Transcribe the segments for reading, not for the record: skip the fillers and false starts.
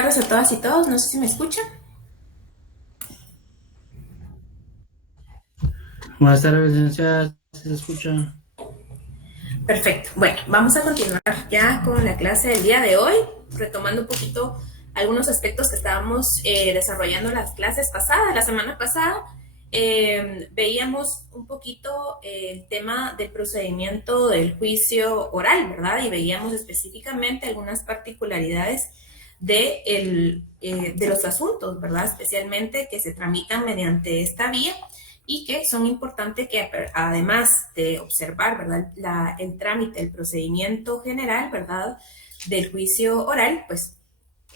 tardes a todas y todos. No sé si me escuchan. Buenas tardes, licenciada. ¿Sí se escucha? Perfecto. Bueno, vamos a continuar ya con la clase del día de hoy, retomando un poquito algunos aspectos que estábamos desarrollando las clases pasadas, la semana pasada. Veíamos un poquito el tema del procedimiento del juicio oral, ¿verdad? Y veíamos específicamente algunas particularidades de los asuntos, ¿verdad? Especialmente que se tramitan mediante esta vía y que son importantes que además de observar, ¿verdad? El trámite, el procedimiento general, ¿verdad? Del juicio oral, pues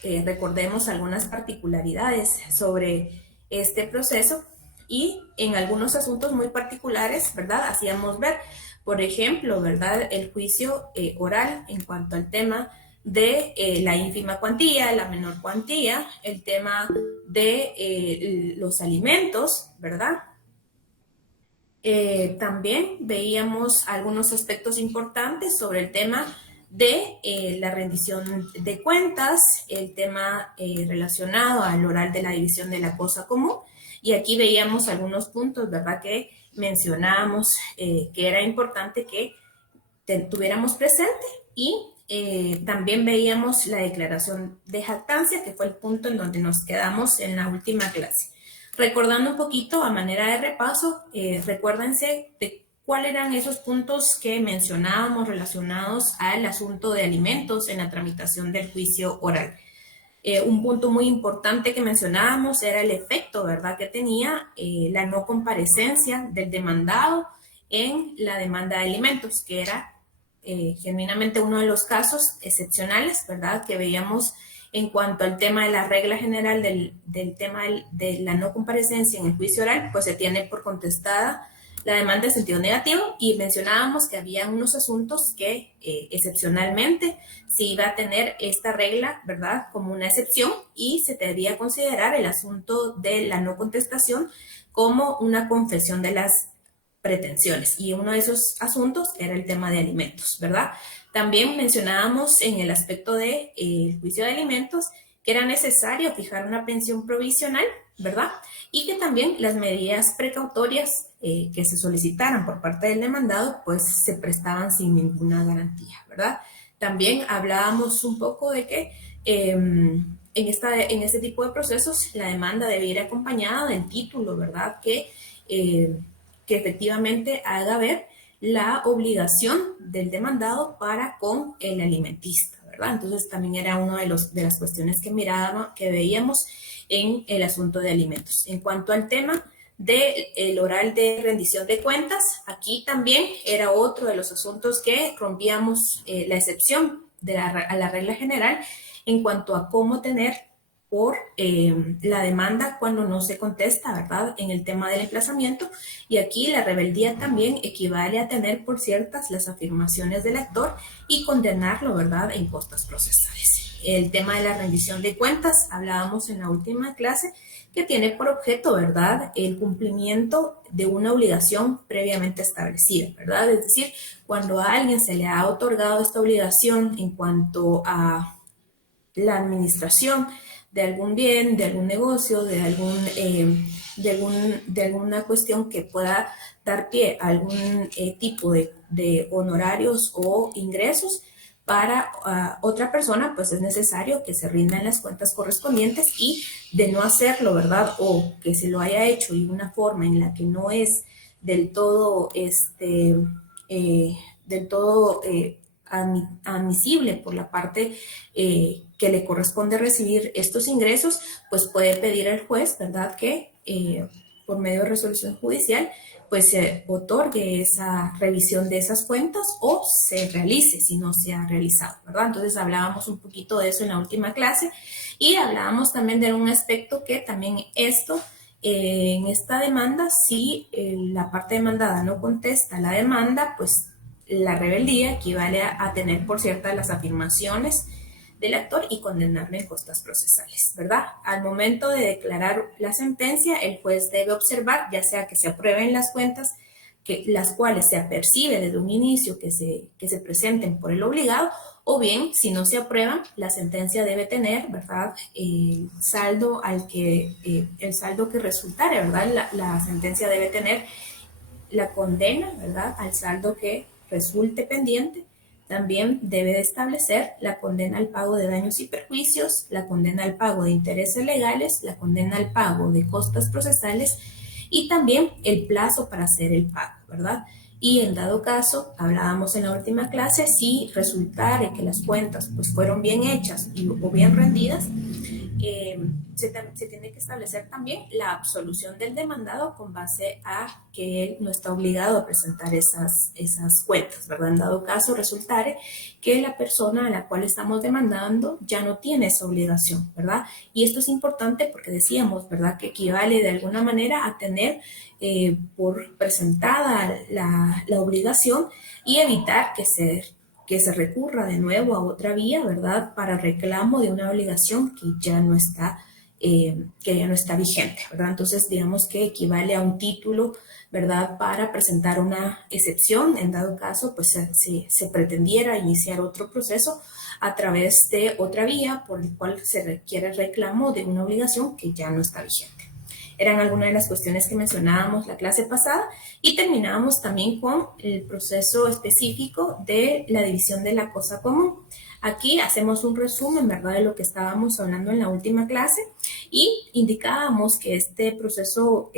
recordemos algunas particularidades sobre este proceso y en algunos asuntos muy particulares, ¿verdad? Hacíamos ver, por ejemplo, ¿verdad? El juicio oral en cuanto al tema de la ínfima cuantía, la menor cuantía, el tema de los alimentos, ¿verdad? También veíamos algunos aspectos importantes sobre el tema de la rendición de cuentas, el tema relacionado al oral de la división de la cosa común. Y aquí veíamos algunos puntos, ¿verdad? Que mencionábamos que era importante que tuviéramos presente y también veíamos la declaración de jactancia, que fue el punto en donde nos quedamos en la última clase. Recordando un poquito a manera de repaso, recuérdense de cuáles eran esos puntos que mencionábamos relacionados al asunto de alimentos en la tramitación del juicio oral. Un punto muy importante que mencionábamos era el efecto, ¿verdad?, que tenía la no comparecencia del demandado en la demanda de alimentos, que era genuinamente uno de los casos excepcionales, ¿verdad?, que veíamos en cuanto al tema de la regla general del tema de la no comparecencia en el juicio oral, pues se tiene por contestada la demanda en sentido negativo y mencionábamos que había unos asuntos que excepcionalmente se iba a tener esta regla, ¿verdad?, como una excepción y se debía considerar el asunto de la no contestación como una confesión de las pretensiones. Y uno de esos asuntos era el tema de alimentos, ¿verdad? También mencionábamos en el aspecto del juicio de alimentos que era necesario fijar una pensión provisional, ¿verdad? Y que también las medidas precautorias que se solicitaran por parte del demandado, pues se prestaban sin ninguna garantía, ¿verdad? También hablábamos un poco de que en este tipo de procesos la demanda debe ir acompañada del título, ¿verdad? Eh, que efectivamente haga ver la obligación del demandado para con el alimentista, ¿verdad? Entonces también era una de las cuestiones que mirábamos, que veíamos en el asunto de alimentos. En cuanto al tema del oral de rendición de cuentas, aquí también era otro de los asuntos que rompíamos la excepción a la regla general en cuanto a cómo tener por la demanda cuando no se contesta, ¿verdad? En el tema del emplazamiento. Y aquí la rebeldía también equivale a tener por ciertas las afirmaciones del actor y condenarlo, ¿verdad?, en costas procesales. El tema de la rendición de cuentas, hablábamos en la última clase, que tiene por objeto, ¿verdad?, el cumplimiento de una obligación previamente establecida, ¿verdad? Es decir, cuando a alguien se le ha otorgado esta obligación en cuanto a la administración de algún bien, de algún negocio, de alguna cuestión que pueda dar pie a algún tipo de honorarios o ingresos para otra persona, pues es necesario que se rindan las cuentas correspondientes y de no hacerlo, ¿verdad? O que se lo haya hecho de una forma en la que no es del todo, eh, del todo admisible por la parte que le corresponde recibir estos ingresos, pues puede pedir al juez, ¿verdad?, que por medio de resolución judicial, pues se otorgue esa revisión de esas cuentas o se realice si no se ha realizado, ¿verdad? Entonces hablábamos un poquito de eso en la última clase y hablábamos también de un aspecto que también esto en esta demanda, si la parte demandada no contesta la demanda, pues la rebeldía equivale a tener por ciertas las afirmaciones del actor y condenarle en costas procesales, ¿verdad? Al momento de declarar la sentencia, el juez debe observar, ya sea que se aprueben las cuentas las cuales se apercibe desde un inicio que se presenten por el obligado, o bien, si no se aprueban, la sentencia debe tener, ¿verdad?, el saldo que resultare, ¿verdad? La sentencia debe tener la condena, ¿verdad?, al saldo que resulte pendiente. También debe de establecer la condena al pago de daños y perjuicios, la condena al pago de intereses legales, la condena al pago de costas procesales y también el plazo para hacer el pago, ¿verdad? Y en dado caso, hablábamos en la última clase, si resultare que las cuentas pues fueron bien hechas o bien rendidas, se tiene que establecer también la absolución del demandado con base a que él no está obligado a presentar esas cuentas, ¿verdad? En dado caso, resultare que la persona a la cual estamos demandando ya no tiene esa obligación, ¿verdad? Y esto es importante porque decíamos, ¿verdad?, que equivale de alguna manera a tener por presentada la obligación y evitar que se recurra de nuevo a otra vía, ¿verdad?, para reclamo de una obligación que ya no está vigente, ¿verdad? Entonces, digamos que equivale a un título, ¿verdad?, para presentar una excepción. En dado caso, pues se pretendiera iniciar otro proceso a través de otra vía por el cual se requiere reclamo de una obligación que ya no está vigente. Eran algunas de las cuestiones que mencionábamos la clase pasada y terminábamos también con el proceso específico de la división de la cosa común. Aquí hacemos un resumen, ¿verdad?, de lo que estábamos hablando en la última clase y indicábamos que este proceso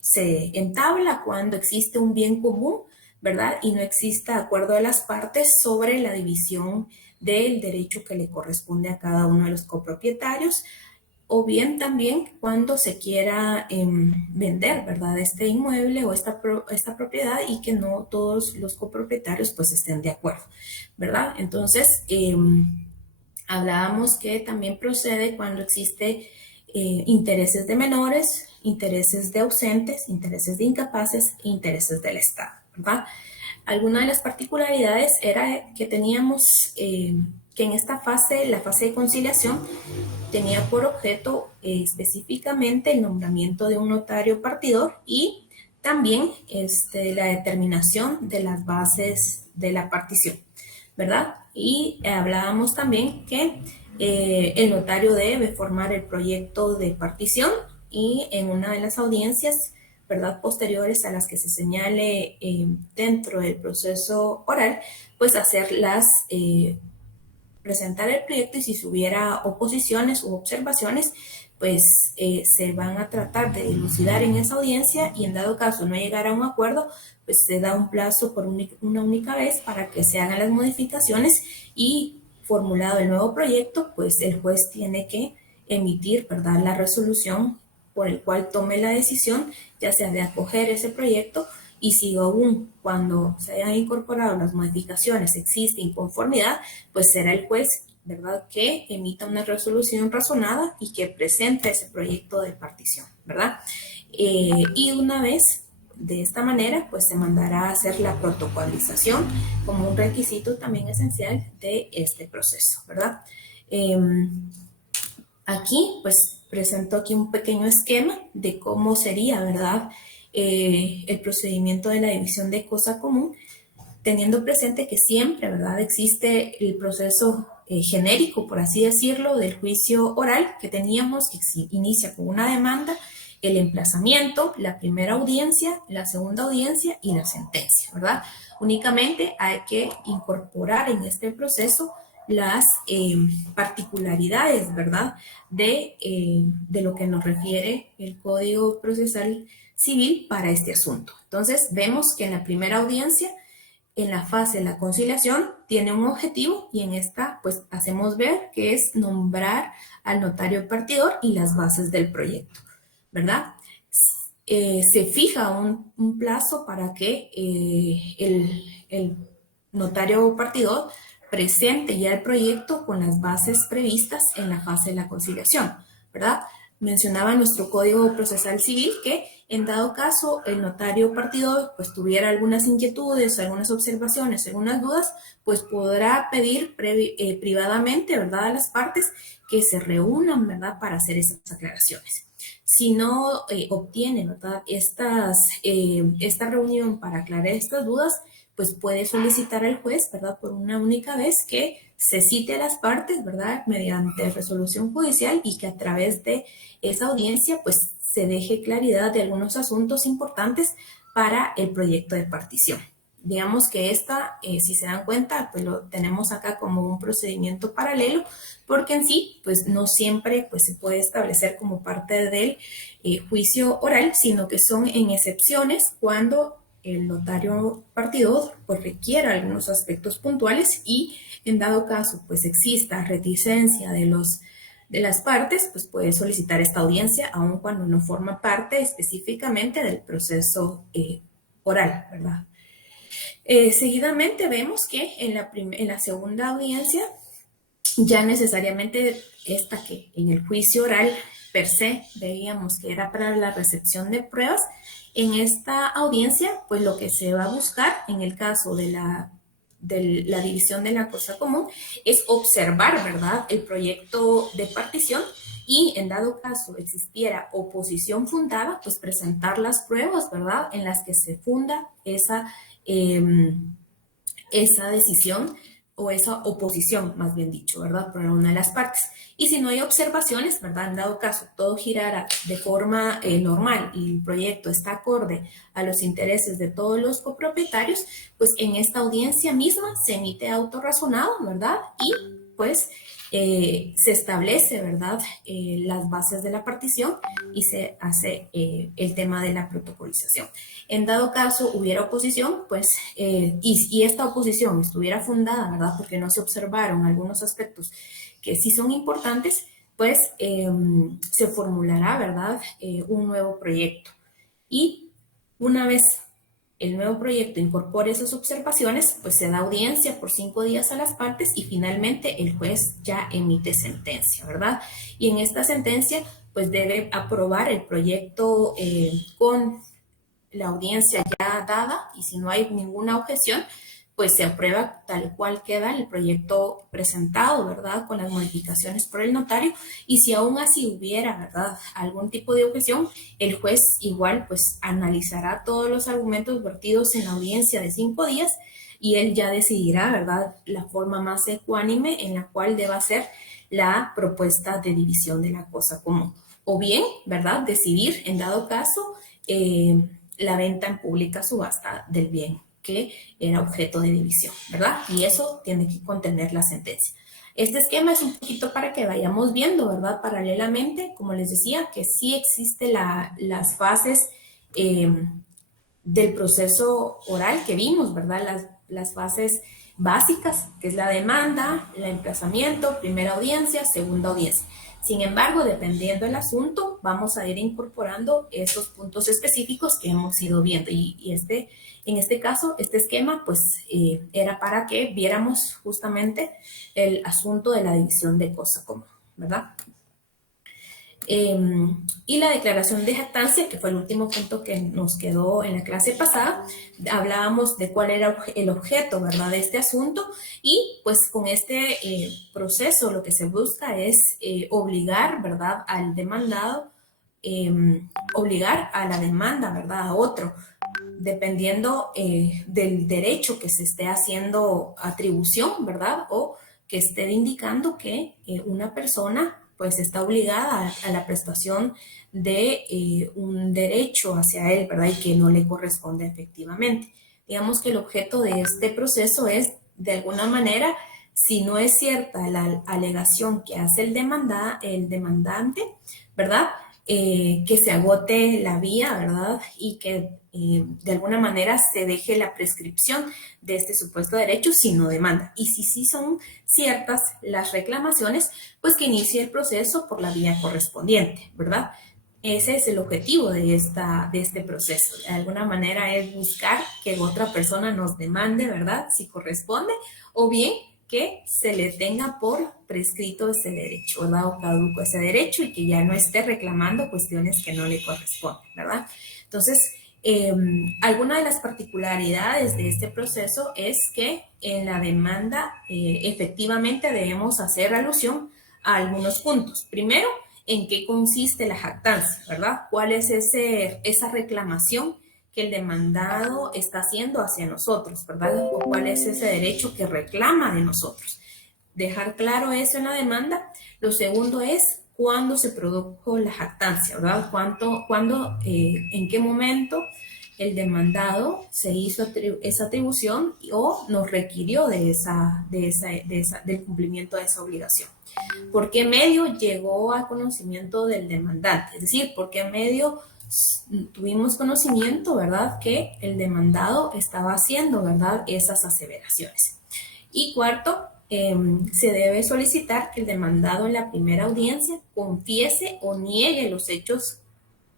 se entabla cuando existe un bien común, ¿verdad?, y no exista acuerdo de las partes sobre la división del derecho que le corresponde a cada uno de los copropietarios, o bien también cuando se quiera vender, ¿verdad?, este inmueble o esta propiedad y que no todos los copropietarios pues estén de acuerdo, ¿verdad? Entonces, hablábamos que también procede cuando existe intereses de menores, intereses de ausentes, intereses de incapaces e intereses del Estado, ¿verdad? Alguna de las particularidades era que teníamos que en esta fase, la fase de conciliación, tenía por objeto específicamente el nombramiento de un notario partidor y también la determinación de las bases de la partición, ¿verdad? Y hablábamos también que el notario debe formar el proyecto de partición y en una de las audiencias, ¿verdad?, posteriores a las que se señale dentro del proceso oral, pues hacer presentar el proyecto y si hubiera oposiciones u observaciones, pues se van a tratar de dilucidar en esa audiencia y en dado caso no llegar a un acuerdo, pues se da un plazo por una única vez para que se hagan las modificaciones y formulado el nuevo proyecto, pues el juez tiene que emitir, ¿verdad?, la resolución por el cual tome la decisión, ya sea de acoger ese proyecto y si aún cuando se hayan incorporado las modificaciones existe inconformidad, pues será el juez, ¿verdad?, que emita una resolución razonada y que presente ese proyecto de partición, ¿verdad? Y una vez de esta manera, pues se mandará a hacer la protocolización como un requisito también esencial de este proceso, ¿verdad? Aquí, pues presento aquí un pequeño esquema de cómo sería, ¿verdad?, el procedimiento de la división de cosa común, teniendo presente que siempre, ¿verdad?, existe el proceso genérico, por así decirlo, del juicio oral que teníamos, que inicia con una demanda, el emplazamiento, la primera audiencia, la segunda audiencia y la sentencia, ¿verdad? Únicamente hay que incorporar en este proceso las particularidades, ¿verdad?, de lo que nos refiere el Código Procesal Civil para este asunto. Entonces, vemos que en la primera audiencia, en la fase de la conciliación, tiene un objetivo y en esta, pues, hacemos ver que es nombrar al notario partidor y las bases del proyecto, ¿verdad? Se fija un plazo para que el notario partidor presente ya el proyecto con las bases previstas en la fase de la conciliación, ¿verdad? mencionaba nuestro Código Procesal Civil que en dado caso el notario partidor pues tuviera algunas inquietudes, algunas observaciones, algunas dudas, pues podrá pedir privadamente, ¿verdad?, a las partes que se reúnan, ¿verdad?, para hacer esas aclaraciones. Si no obtiene, ¿verdad?, esta reunión para aclarar estas dudas, pues puede solicitar al juez, ¿verdad?, por una única vez que se cite a las partes, ¿verdad?, mediante resolución judicial y que a través de esa audiencia, pues se deje claridad de algunos asuntos importantes para el proyecto de partición. Digamos que esta, si se dan cuenta, pues lo tenemos acá como un procedimiento paralelo, porque en sí, pues no siempre pues, se puede establecer como parte del juicio oral, sino que son en excepciones cuando el notario partidor pues requiera algunos aspectos puntuales y en dado caso pues exista reticencia de las partes, pues puede solicitar esta audiencia aun cuando no forma parte específicamente del proceso oral, ¿verdad? Seguidamente vemos que en la segunda audiencia ya necesariamente esta que en el juicio oral per se veíamos que era para la recepción de pruebas, en esta audiencia pues lo que se va a buscar en el caso de la división de la cosa común es observar, ¿verdad?, el proyecto de partición y en dado caso existiera oposición fundada, pues presentar las pruebas, ¿verdad?, en las que se funda esa decisión o esa oposición, más bien dicho, ¿verdad?, por una de las partes. Y si no hay observaciones, ¿verdad?, en dado caso todo girara de forma normal y el proyecto está acorde a los intereses de todos los copropietarios, pues en esta audiencia misma se emite autorrazonado, ¿verdad?, y pues se establece, ¿verdad?, las bases de la partición y se hace el tema de la protocolización. En dado caso hubiera oposición, pues, y esta oposición estuviera fundada, ¿verdad?, porque no se observaron algunos aspectos que sí son importantes, pues se formulará, ¿verdad?, un nuevo proyecto. Y una vez el nuevo proyecto incorpore esas observaciones, pues se da audiencia por 5 días a las partes y finalmente el juez ya emite sentencia, ¿verdad? Y en esta sentencia, pues debe aprobar el proyecto con la audiencia ya dada y si no hay ninguna objeción, pues se aprueba tal cual queda el proyecto presentado, ¿verdad?, con las modificaciones por el notario y si aún así hubiera, ¿verdad?, algún tipo de objeción, el juez igual pues analizará todos los argumentos vertidos en la audiencia de 5 días y él ya decidirá, ¿verdad?, la forma más ecuánime en la cual deba ser la propuesta de división de la cosa común. O bien, ¿verdad?, decidir en dado caso la venta en pública subasta del bien que era objeto de división, ¿verdad? Y eso tiene que contener la sentencia. Este esquema es un poquito para que vayamos viendo, ¿verdad? Paralelamente, como les decía, que sí existe las fases del proceso oral que vimos, ¿verdad? Las fases básicas, que es la demanda, el emplazamiento, primera audiencia, segunda audiencia. Sin embargo, dependiendo del asunto, vamos a ir incorporando esos puntos específicos que hemos ido viendo. Y en este caso, este esquema, pues, era para que viéramos justamente el asunto de la división de cosa común, ¿verdad? Y la declaración de jactancia, que fue el último punto que nos quedó en la clase pasada, hablábamos de cuál era el objeto, ¿verdad?, de este asunto y pues con este proceso lo que se busca es obligar, ¿verdad?, al demandado, obligar a la demanda, ¿verdad?, a otro, dependiendo del derecho que se esté haciendo atribución, ¿verdad?, o que esté indicando que una persona pues está obligada a la prestación de un derecho hacia él, ¿verdad?, y que no le corresponde efectivamente. Digamos que el objeto de este proceso es, de alguna manera, si no es cierta la alegación que hace el demandante, ¿verdad?, que se agote la vía, ¿verdad?, y que de alguna manera se deje la prescripción de este supuesto derecho si no demanda. Y si sí son ciertas las reclamaciones, pues que inicie el proceso por la vía correspondiente, ¿verdad? Ese es el objetivo de este proceso. De alguna manera es buscar que otra persona nos demande, ¿verdad?, si corresponde, o bien que se le tenga por prescrito ese derecho, ¿verdad? O caduco ese derecho y que ya no esté reclamando cuestiones que no le corresponden, ¿verdad? Entonces, alguna de las particularidades de este proceso es que en la demanda efectivamente debemos hacer alusión a algunos puntos. Primero, en qué consiste la jactancia, ¿verdad? ¿Cuál es esa reclamación que el demandado está haciendo hacia nosotros, ¿verdad? ¿O cuál es ese derecho que reclama de nosotros? Dejar claro eso en la demanda. Lo segundo es cuándo se produjo la jactancia, ¿verdad? En qué momento el demandado se hizo esa atribución o nos requirió del cumplimiento de esa obligación. ¿Por qué medio llegó al conocimiento del demandante? Es decir, ¿por qué medio tuvimos conocimiento, ¿verdad?, que el demandado estaba haciendo, ¿verdad?, esas aseveraciones. Y cuarto, se debe solicitar que el demandado en la primera audiencia confiese o niegue los hechos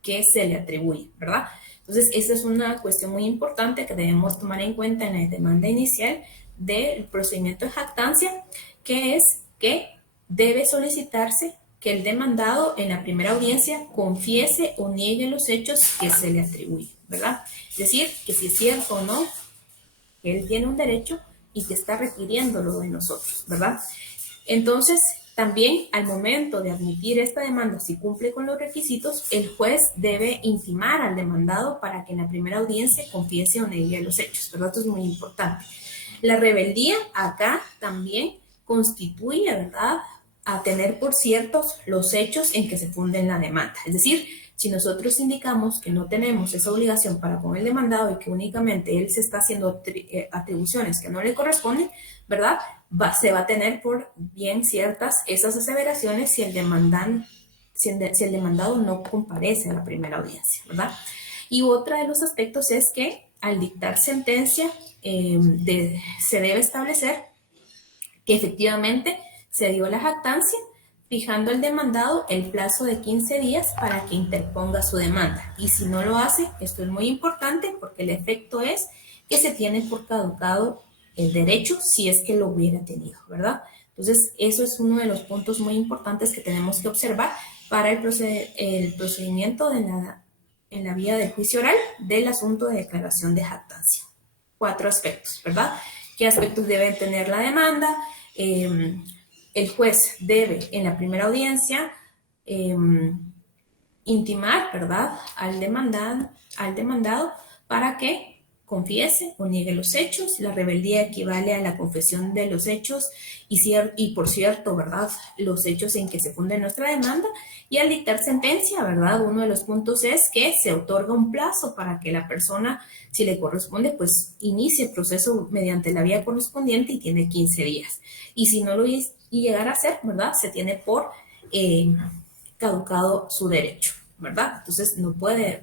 que se le atribuyen, ¿verdad? Entonces, esa es una cuestión muy importante que debemos tomar en cuenta en la demanda inicial del procedimiento de jactancia, que es que debe solicitarse que el demandado en la primera audiencia confiese o niegue los hechos que se le atribuyen, ¿verdad? Es decir, que si es cierto o no, que él tiene un derecho y que está requiriéndolo de nosotros, ¿verdad? Entonces, también al momento de admitir esta demanda, si cumple con los requisitos, el juez debe intimar al demandado para que en la primera audiencia confiese o niegue los hechos, ¿verdad? Esto es muy importante. La rebeldía acá también constituye, ¿verdad?, a tener por ciertos los hechos en que se funden la demanda. Es decir, si nosotros indicamos que no tenemos esa obligación para con el demandado y que únicamente él se está haciendo atribuciones que no le corresponden, ¿verdad?, se va a tener por bien ciertas esas aseveraciones si el demandado no comparece a la primera audiencia, ¿verdad? Y otro de los aspectos es que al dictar sentencia se debe establecer que efectivamente se dio la jactancia, fijando el demandado el plazo de 15 días para que interponga su demanda. Y si no lo hace, esto es muy importante porque el efecto es que se tiene por caducado el derecho si es que lo hubiera tenido, ¿verdad? Entonces, eso es uno de los puntos muy importantes que tenemos que observar para el procedimiento en la vía del juicio oral del asunto de declaración de jactancia. 4 aspectos, ¿verdad? ¿Qué aspectos debe tener la demanda? El juez debe en la primera audiencia intimar, ¿verdad?, al demandado para que confiese o niegue los hechos. La rebeldía equivale a la confesión de los hechos y por cierto, ¿verdad?, los hechos en que se funde nuestra demanda. Y al dictar sentencia, ¿verdad?, uno de los puntos es que se otorga un plazo para que la persona, si le corresponde, pues inicie el proceso mediante la vía correspondiente y tiene 15 días. Y si no lo llegara a hacer, ¿verdad?, se tiene por caducado su derecho, ¿verdad? Entonces no puede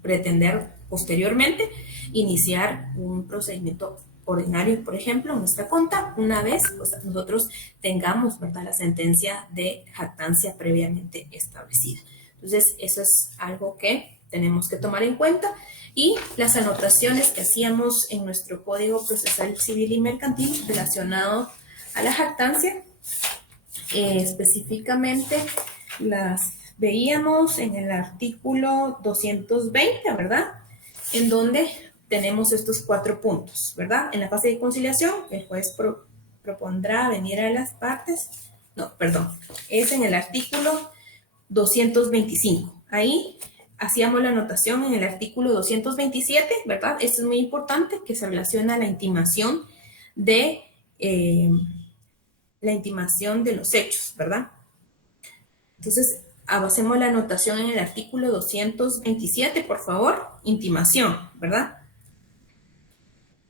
pretender posteriormente iniciar un procedimiento ordinario, por ejemplo, en nuestra cuenta, una vez pues, nosotros tengamos, ¿verdad?, la sentencia de jactancia previamente establecida. Entonces, eso es algo que tenemos que tomar en cuenta. Y las anotaciones que hacíamos en nuestro Código Procesal Civil y Mercantil relacionado a la jactancia, específicamente las veíamos en el artículo 220, ¿verdad?, en donde tenemos estos 4 puntos, ¿verdad? En la fase de conciliación, el juez propondrá venir a las partes. No, perdón, es en el artículo 225. Ahí hacíamos la anotación en el artículo 227, ¿verdad? Esto es muy importante, que se relaciona a la intimación de los hechos, ¿verdad? Entonces, hacemos la anotación en el artículo 227, por favor, intimación, ¿verdad?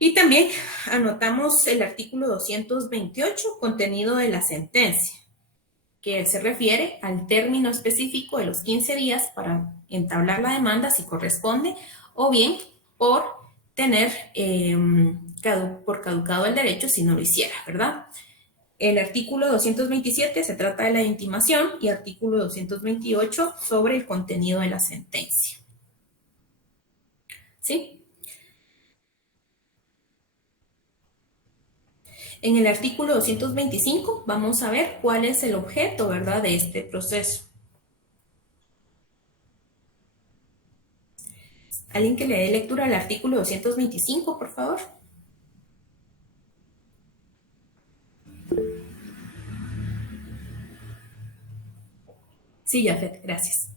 Y también anotamos el artículo 228, contenido de la sentencia, que se refiere al término específico de los 15 días para entablar la demanda si corresponde, o bien por tener por caducado el derecho si no lo hiciera, ¿verdad? El artículo 227 se trata de la intimación y artículo 228 sobre el contenido de la sentencia. ¿Sí? En el artículo 225 vamos a ver cuál es el objeto, ¿verdad?, de este proceso. ¿Alguien que le dé lectura al artículo 225, por favor? Sí, Jafet, gracias.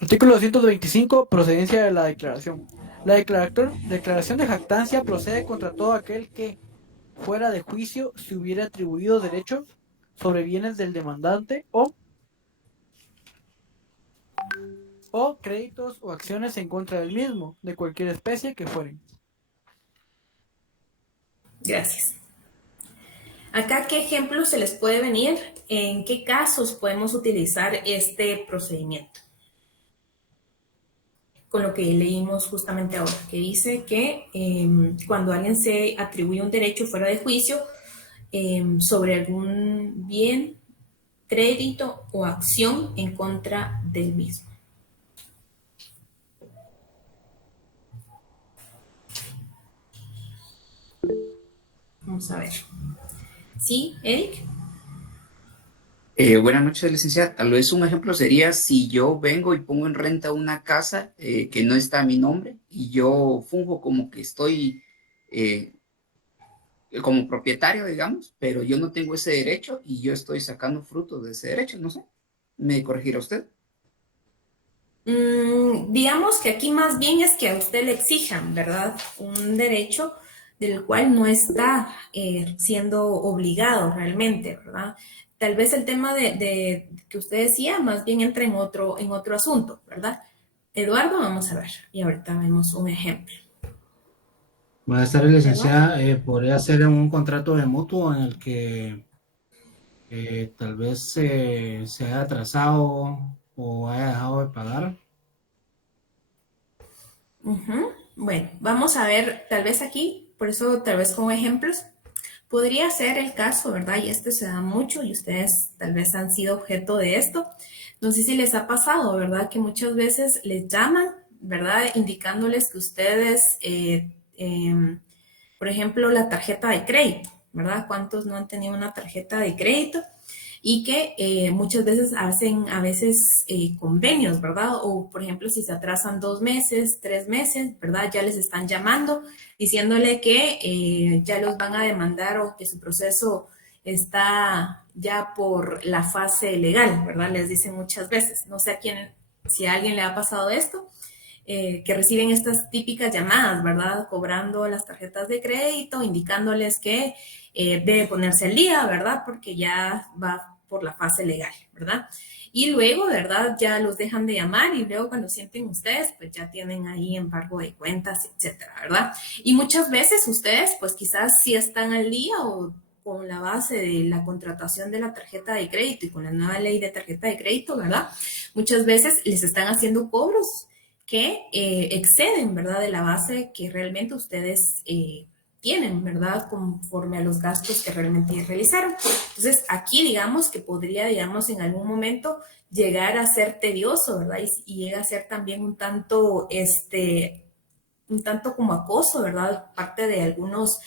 Artículo 225. Procedencia de la declaración. La declaración de jactancia procede contra todo aquel que, fuera de juicio, se hubiera atribuido derechos sobre bienes del demandante o créditos o acciones en contra del mismo, de cualquier especie que fueren. Gracias. Acá, ¿qué ejemplos se les puede venir? ¿En qué casos podemos utilizar este procedimiento? Con lo que leímos justamente ahora, que dice que cuando alguien se atribuye un derecho fuera de juicio sobre algún bien, crédito o acción en contra del mismo. Vamos a ver. ¿Sí, Eric? Buenas noches, licenciada. Tal vez un ejemplo sería si yo vengo y pongo en renta una casa que no está a mi nombre y yo funjo como que estoy eh, como propietario, digamos, pero yo no tengo ese derecho y yo estoy sacando frutos de ese derecho, no sé. ¿Me corregirá usted? Digamos que aquí más bien es que a usted le exijan, ¿verdad? Un derecho del cual no está siendo obligado realmente, ¿verdad? Tal vez el tema de que usted decía más bien entra en otro asunto, ¿verdad? Eduardo, vamos a ver. Y ahorita vemos un ejemplo. Buenas tardes, Eduardo. licenciada. Podría ser un contrato de mutuo en el que tal vez se haya atrasado o haya dejado de pagar. Bueno, vamos a ver, tal vez aquí, por eso tal vez con ejemplos, podría ser el caso, ¿verdad? Y este se da mucho y ustedes tal vez han sido objeto de esto. No sé si les ha pasado, ¿verdad? Que muchas veces les llaman, ¿verdad? Indicándoles que ustedes, por ejemplo, la tarjeta de crédito, ¿verdad? ¿Cuántos no han tenido una tarjeta de crédito? Y que muchas veces hacen a veces convenios, ¿verdad? O por ejemplo, si se atrasan 2 meses, 3 meses, ¿verdad? Ya les están llamando diciéndole que ya los van a demandar o que su proceso está ya por la fase legal, ¿verdad? Les dicen muchas veces. No sé a quién, si a alguien le ha pasado esto, que reciben estas típicas llamadas, ¿verdad? Cobrando las tarjetas de crédito, indicándoles que debe ponerse al día, ¿verdad? Porque ya va por la fase legal, ¿verdad? Y luego, ¿verdad? Ya los dejan de llamar y luego cuando sienten ustedes, pues ya tienen ahí embargo de cuentas, etcétera, ¿verdad? Y muchas veces ustedes, pues quizás sí están al día o con la base de la contratación de la tarjeta de crédito y con la nueva ley de tarjeta de crédito, ¿verdad? Muchas veces les están haciendo cobros que exceden, ¿verdad?, de la base que realmente ustedes tienen, ¿verdad?, conforme a los gastos que realmente realizaron. Entonces, aquí digamos que podría, digamos, en algún momento llegar a ser tedioso, ¿verdad? Y llega a ser también un tanto como acoso, ¿verdad? Parte de algunos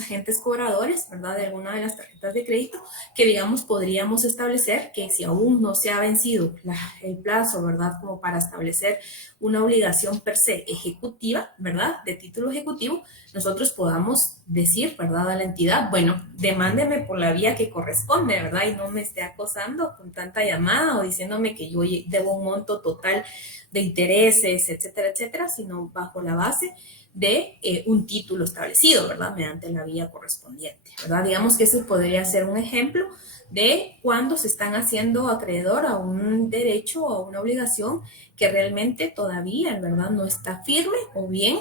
agentes cobradores, ¿verdad? De alguna de las tarjetas de crédito, que digamos podríamos establecer que si aún no se ha vencido el plazo, ¿verdad? Como para establecer una obligación per se ejecutiva, ¿verdad? De título ejecutivo, nosotros podamos decir, ¿verdad? A la entidad, bueno, demándeme por la vía que corresponde, ¿verdad? Y no me esté acosando con tanta llamada o diciéndome que yo debo un monto total de intereses, etcétera, etcétera, sino bajo la base de un título establecido, ¿verdad? Mediante la vía correspondiente, ¿verdad? Digamos que ese podría ser un ejemplo de cuando se están haciendo acreedor a un derecho o a una obligación que realmente todavía, ¿verdad?, no está firme o bien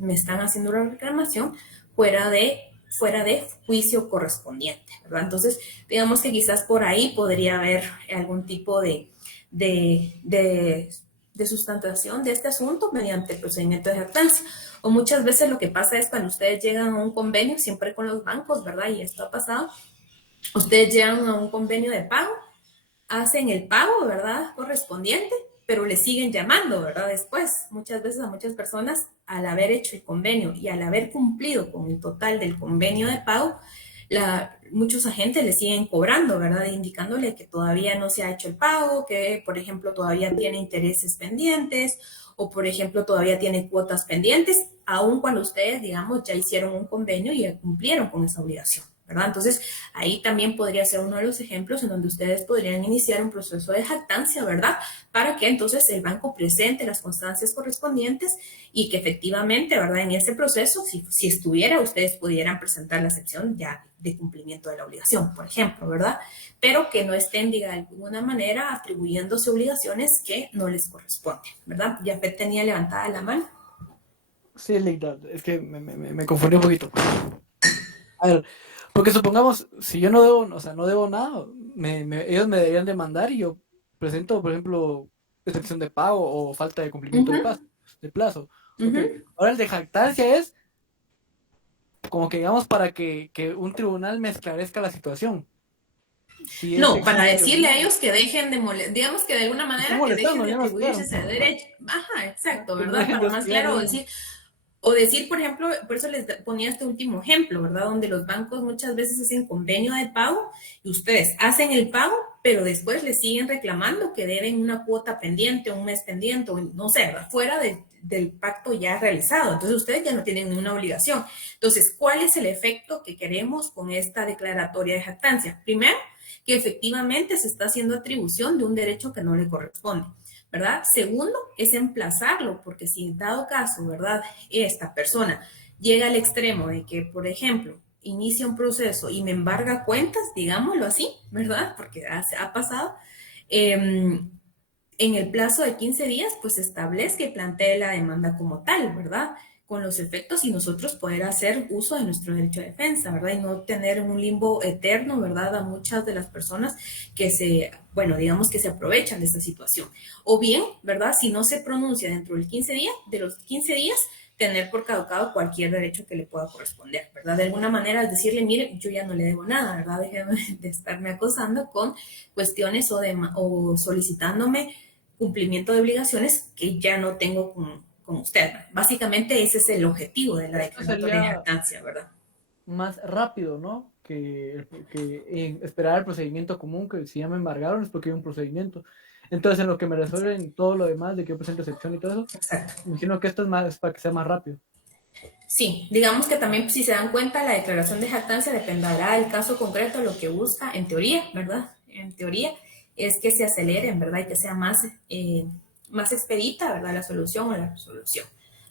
me están haciendo una reclamación fuera de juicio correspondiente, ¿verdad? Entonces, digamos que quizás por ahí podría haber algún tipo de, de, de sustentación de este asunto mediante el procedimiento de jactancia. O muchas veces lo que pasa es cuando ustedes llegan a un convenio, siempre con los bancos, ¿verdad? Y esto ha pasado, ustedes llegan a un convenio de pago, hacen el pago, ¿verdad?, correspondiente, pero le siguen llamando, ¿verdad? Después, muchas veces a muchas personas, al haber hecho el convenio y al haber cumplido con el total del convenio de pago, muchos agentes le siguen cobrando, ¿verdad? Indicándole que todavía no se ha hecho el pago, que, por ejemplo, todavía tiene intereses pendientes o, por ejemplo, todavía tiene cuotas pendientes, aun cuando ustedes, digamos, ya hicieron un convenio y ya cumplieron con esa obligación, ¿verdad? Entonces, ahí también podría ser uno de los ejemplos en donde ustedes podrían iniciar un proceso de jactancia, ¿verdad? Para que entonces el banco presente las constancias correspondientes y que efectivamente, ¿verdad? En ese proceso, si estuviera, ustedes pudieran presentar la excepción ya de cumplimiento de la obligación, por ejemplo, ¿verdad? Pero que no estén, de alguna manera, atribuyéndose obligaciones que no les corresponden, ¿verdad? Yafet tenía levantada la mano. Sí, Leida, es que me confundí un poquito. A ver, porque supongamos, si yo no debo, o sea, no debo nada, ellos me deberían demandar y yo presento, por ejemplo, excepción de pago o falta de cumplimiento de plazo. Ok. Ahora el de jactancia es como que digamos para que un tribunal me esclarezca la situación. Si es que No, para existe o decirle a no. ellos que dejen de digamos que de alguna Me estoy manera que dejen molestando, de ya más atribuirse claro. ese derecho. Ajá, exacto, Que me ¿verdad? dejen de Para más hostigar, claro digamos. decir, o decir, por ejemplo, por eso les ponía este último ejemplo, ¿verdad? Donde los bancos muchas veces hacen convenio de pago y ustedes hacen el pago, pero después les siguen reclamando que deben una cuota pendiente, un mes pendiente, o no sé, fuera del pacto ya realizado. Entonces ustedes ya no tienen ninguna obligación. Entonces, ¿cuál es el efecto que queremos con esta declaratoria de jactancia? Primero, que efectivamente se está haciendo atribución de un derecho que no le corresponde. ¿Verdad? Segundo, es emplazarlo, porque si en dado caso, ¿verdad? Esta persona llega al extremo de que, por ejemplo, inicia un proceso y me embarga cuentas, digámoslo así, ¿verdad? Porque ha pasado, en el plazo de 15 días, pues establezca y plantee la demanda como tal, ¿verdad? Con los efectos y nosotros poder hacer uso de nuestro derecho de defensa, ¿verdad? Y no tener un limbo eterno, ¿verdad? A muchas de las personas que bueno, digamos que se aprovechan de esta situación. O bien, ¿verdad? Si no se pronuncia dentro del 15 días, de los 15 días, tener por caducado cualquier derecho que le pueda corresponder, ¿verdad? De alguna manera, es decirle, mire, yo ya no le debo nada, ¿verdad? Déjeme de estarme acosando con cuestiones o solicitándome cumplimiento de obligaciones que ya no tengo con usted. Básicamente ese es el objetivo de la Esto declaratoria de sería jactancia, ¿verdad? más rápido, ¿no? Esperar el procedimiento común, que si ya me embargaron es porque hay un procedimiento. Entonces, en lo que me resuelven todo lo demás, de que yo presento excepción y todo eso, Exacto. me imagino que esto es más para que sea más rápido. Sí, digamos que también si se dan cuenta, la declaración de jactancia dependerá del caso concreto, lo que busca, en teoría, ¿verdad? En teoría, es que se aceleren, ¿verdad? Y que sea más expedita, ¿verdad? La solución o la resolución,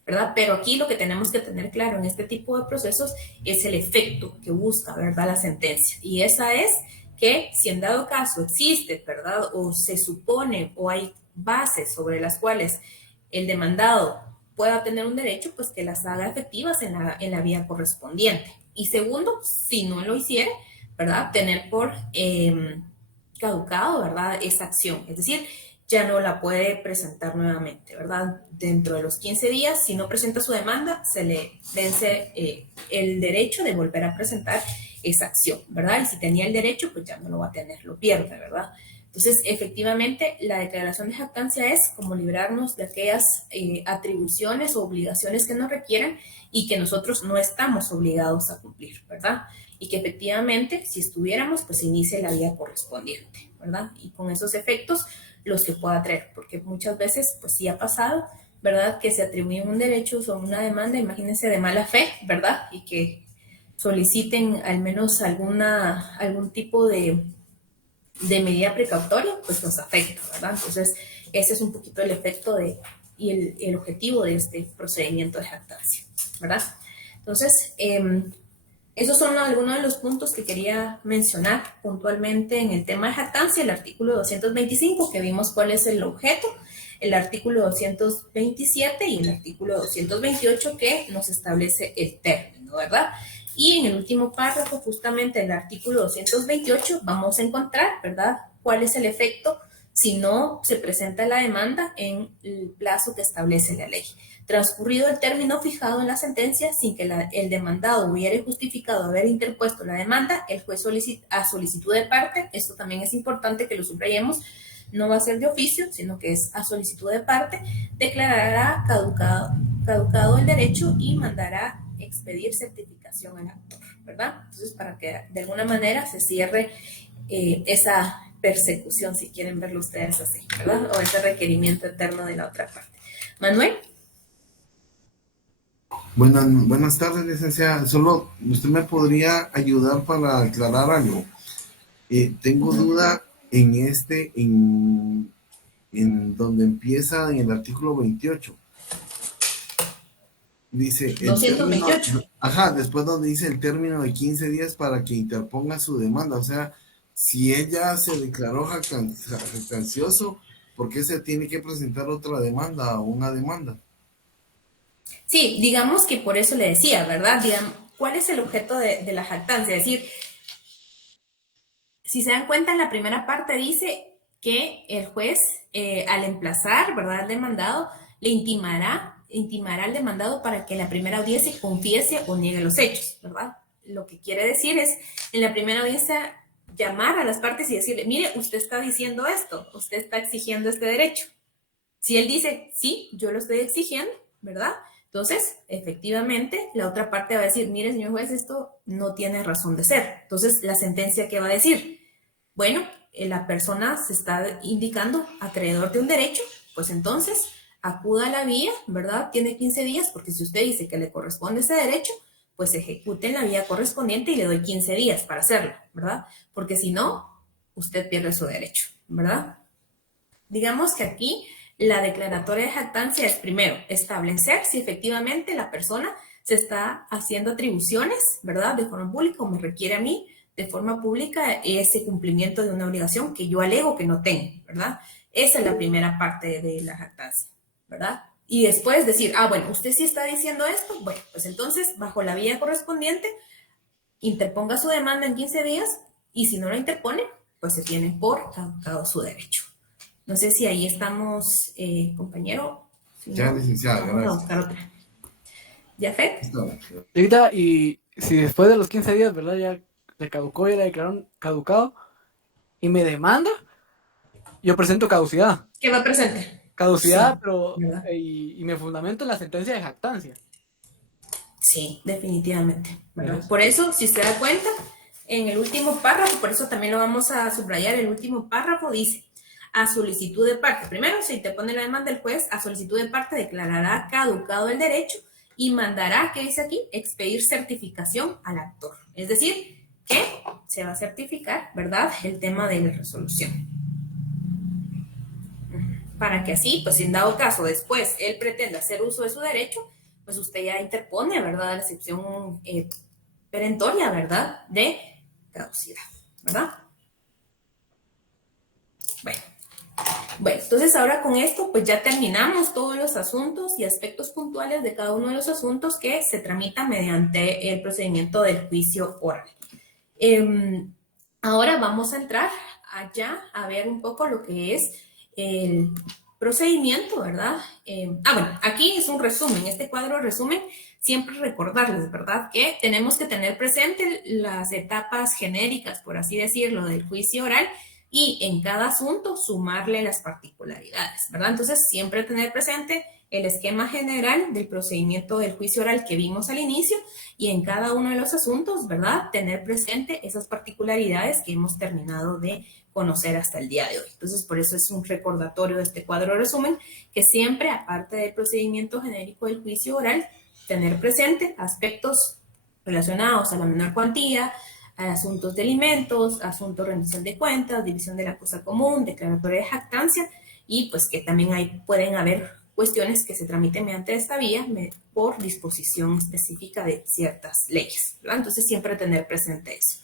¿verdad? Pero aquí lo que tenemos que tener claro en este tipo de procesos es el efecto que busca, ¿verdad? La sentencia. Y esa es que si en dado caso existe, ¿verdad? O se supone o hay bases sobre las cuales el demandado pueda tener un derecho, pues que las haga efectivas en la vía correspondiente. Y segundo, si no lo hiciere, ¿verdad? Tener por caducado, ¿verdad? Esa acción. Es decir, ya no la puede presentar nuevamente, ¿verdad? Dentro de los 15 días, si no presenta su demanda, se le vence el derecho de volver a presentar esa acción, ¿verdad? Y si tenía el derecho, pues ya no lo va a tener, lo pierde, ¿verdad? Entonces, efectivamente, la declaración de jactancia es como librarnos de aquellas atribuciones o obligaciones que nos requieran y que nosotros no estamos obligados a cumplir, ¿verdad? Y que efectivamente, si estuviéramos, pues inicie la vía correspondiente, ¿verdad? Y con esos efectos, los que pueda traer, porque muchas veces, pues sí ha pasado, ¿verdad? Que se atribuye un derecho o una demanda, imagínense, de mala fe, ¿verdad? Y que soliciten al menos algún tipo de medida precautoria, pues nos afecta, ¿verdad? Entonces, ese es un poquito el efecto y el objetivo de este procedimiento de jactancia, ¿verdad? Entonces, esos son algunos de los puntos que quería mencionar puntualmente en el tema de jactancia, el artículo 225, que vimos cuál es el objeto, el artículo 227 y el artículo 228 que nos establece el término, ¿verdad? Y en el último párrafo, justamente en el artículo 228, vamos a encontrar, ¿verdad?, cuál es el efecto si no se presenta la demanda en el plazo que establece la ley. Transcurrido el término fijado en la sentencia, sin que el demandado hubiera justificado haber interpuesto la demanda, el juez a solicitud de parte, esto también es importante que lo subrayemos, no va a ser de oficio, sino que es a solicitud de parte, declarará caducado el derecho y mandará expedir certificación al actor, ¿verdad? Entonces, para que de alguna manera se cierre esa persecución, si quieren verlo ustedes así, ¿verdad? O ese requerimiento eterno de la otra parte. Manuel. Buenas tardes, licenciada. Solo usted me podría ayudar para aclarar algo. Tengo duda en donde empieza en el artículo 28. Dice el 228. término, ajá, después donde dice el término de 15 días para que interponga su demanda. O sea, si ella se declaró jactancioso, ¿por qué se tiene que presentar otra demanda o una demanda? Sí, digamos que por eso le decía, ¿verdad? Digamos, ¿cuál es el objeto de la jactancia? Es decir, si se dan cuenta, en la primera parte dice que el juez, al emplazar, ¿verdad?, al demandado, le intimará al demandado para que en la primera audiencia confiese o niegue los hechos, ¿verdad? Lo que quiere decir es, en la primera audiencia, llamar a las partes y decirle, mire, usted está diciendo esto, usted está exigiendo este derecho. Si él dice, sí, yo lo estoy exigiendo, ¿verdad? Entonces, efectivamente, la otra parte va a decir, mire, señor juez, esto no tiene razón de ser. Entonces, la sentencia, ¿qué va a decir? Bueno, la persona se está indicando acreedor de un derecho, pues entonces acuda a la vía, ¿verdad? Tiene 15 días, porque si usted dice que le corresponde ese derecho, pues ejecute en la vía correspondiente y le doy 15 días para hacerlo, ¿verdad? Porque si no, usted pierde su derecho, ¿verdad? Digamos que aquí la declaratoria de jactancia es, primero, establecer si efectivamente la persona se está haciendo atribuciones, ¿verdad?, de forma pública, o me requiere a mí de forma pública ese cumplimiento de una obligación que yo alego que no tengo, ¿verdad? Esa es la primera parte de la jactancia, ¿verdad? Y después decir, bueno, usted sí está diciendo esto, bueno, pues entonces, bajo la vía correspondiente, interponga su demanda en 15 días y si no la interpone, pues se tiene por caducado su derecho. No sé si ahí estamos, compañero. Si Ya, no, licenciada, vamos a gracias. buscar otra. ¿Jafet? Ahorita, y si después de los 15 días, ¿verdad? Ya le caducó, ya le declararon caducado y me demanda, yo presento caducidad. ¿Qué va presente? Caducidad, Sí, pero ¿verdad? y me fundamento en la sentencia de jactancia. Sí, definitivamente, ¿verdad? Eso. Por eso, si se da cuenta, en el último párrafo, por eso también lo vamos a subrayar, el último párrafo dice, a solicitud de parte, primero se interpone la demanda del juez, a solicitud de parte declarará caducado el derecho y mandará, ¿qué dice aquí? Expedir certificación al actor. Es decir, que se va a certificar, ¿verdad?, el tema de la resolución. Para que así, pues si en dado caso después él pretenda hacer uso de su derecho, pues usted ya interpone, ¿verdad?, la excepción perentoria, ¿verdad?, de caducidad, ¿verdad? Bueno, entonces ahora con esto pues ya terminamos todos los asuntos y aspectos puntuales de cada uno de los asuntos que se tramitan mediante el procedimiento del juicio oral. Ahora vamos a entrar allá a ver un poco lo que es el procedimiento, ¿verdad? Bueno, aquí es un resumen, este cuadro de resumen, siempre recordarles, ¿verdad?, que tenemos que tener presente las etapas genéricas, por así decirlo, del juicio oral y en cada asunto sumarle las particularidades, ¿verdad? Entonces, siempre tener presente el esquema general del procedimiento del juicio oral que vimos al inicio y en cada uno de los asuntos, ¿verdad?, tener presente esas particularidades que hemos terminado de conocer hasta el día de hoy. Entonces, por eso es un recordatorio de este cuadro de resumen, que siempre, aparte del procedimiento genérico del juicio oral, tener presente aspectos relacionados a la menor cuantía, a asuntos de alimentos, asuntos de rendición de cuentas, división de la cosa común, declaratoria de jactancia, y pues que también pueden haber cuestiones que se tramiten mediante esta vía por disposición específica de ciertas leyes, ¿verdad? Entonces siempre tener presente eso.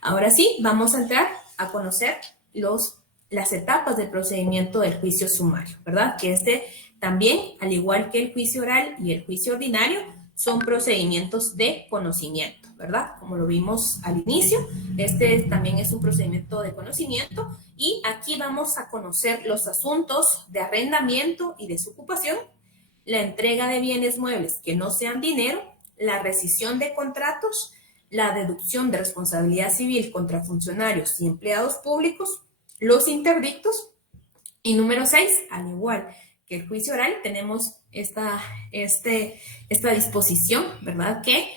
Ahora sí, vamos a entrar a conocer las etapas del procedimiento del juicio sumario, ¿verdad? Que también, al igual que el juicio oral y el juicio ordinario, son procedimientos de conocimiento, ¿verdad? Como lo vimos al inicio, también es un procedimiento de conocimiento y aquí vamos a conocer los asuntos de arrendamiento y desocupación, la entrega de bienes muebles que no sean dinero, la rescisión de contratos, la deducción de responsabilidad civil contra funcionarios y empleados públicos, los interdictos Y número 6, al igual que el juicio oral, tenemos esta disposición, ¿verdad? Que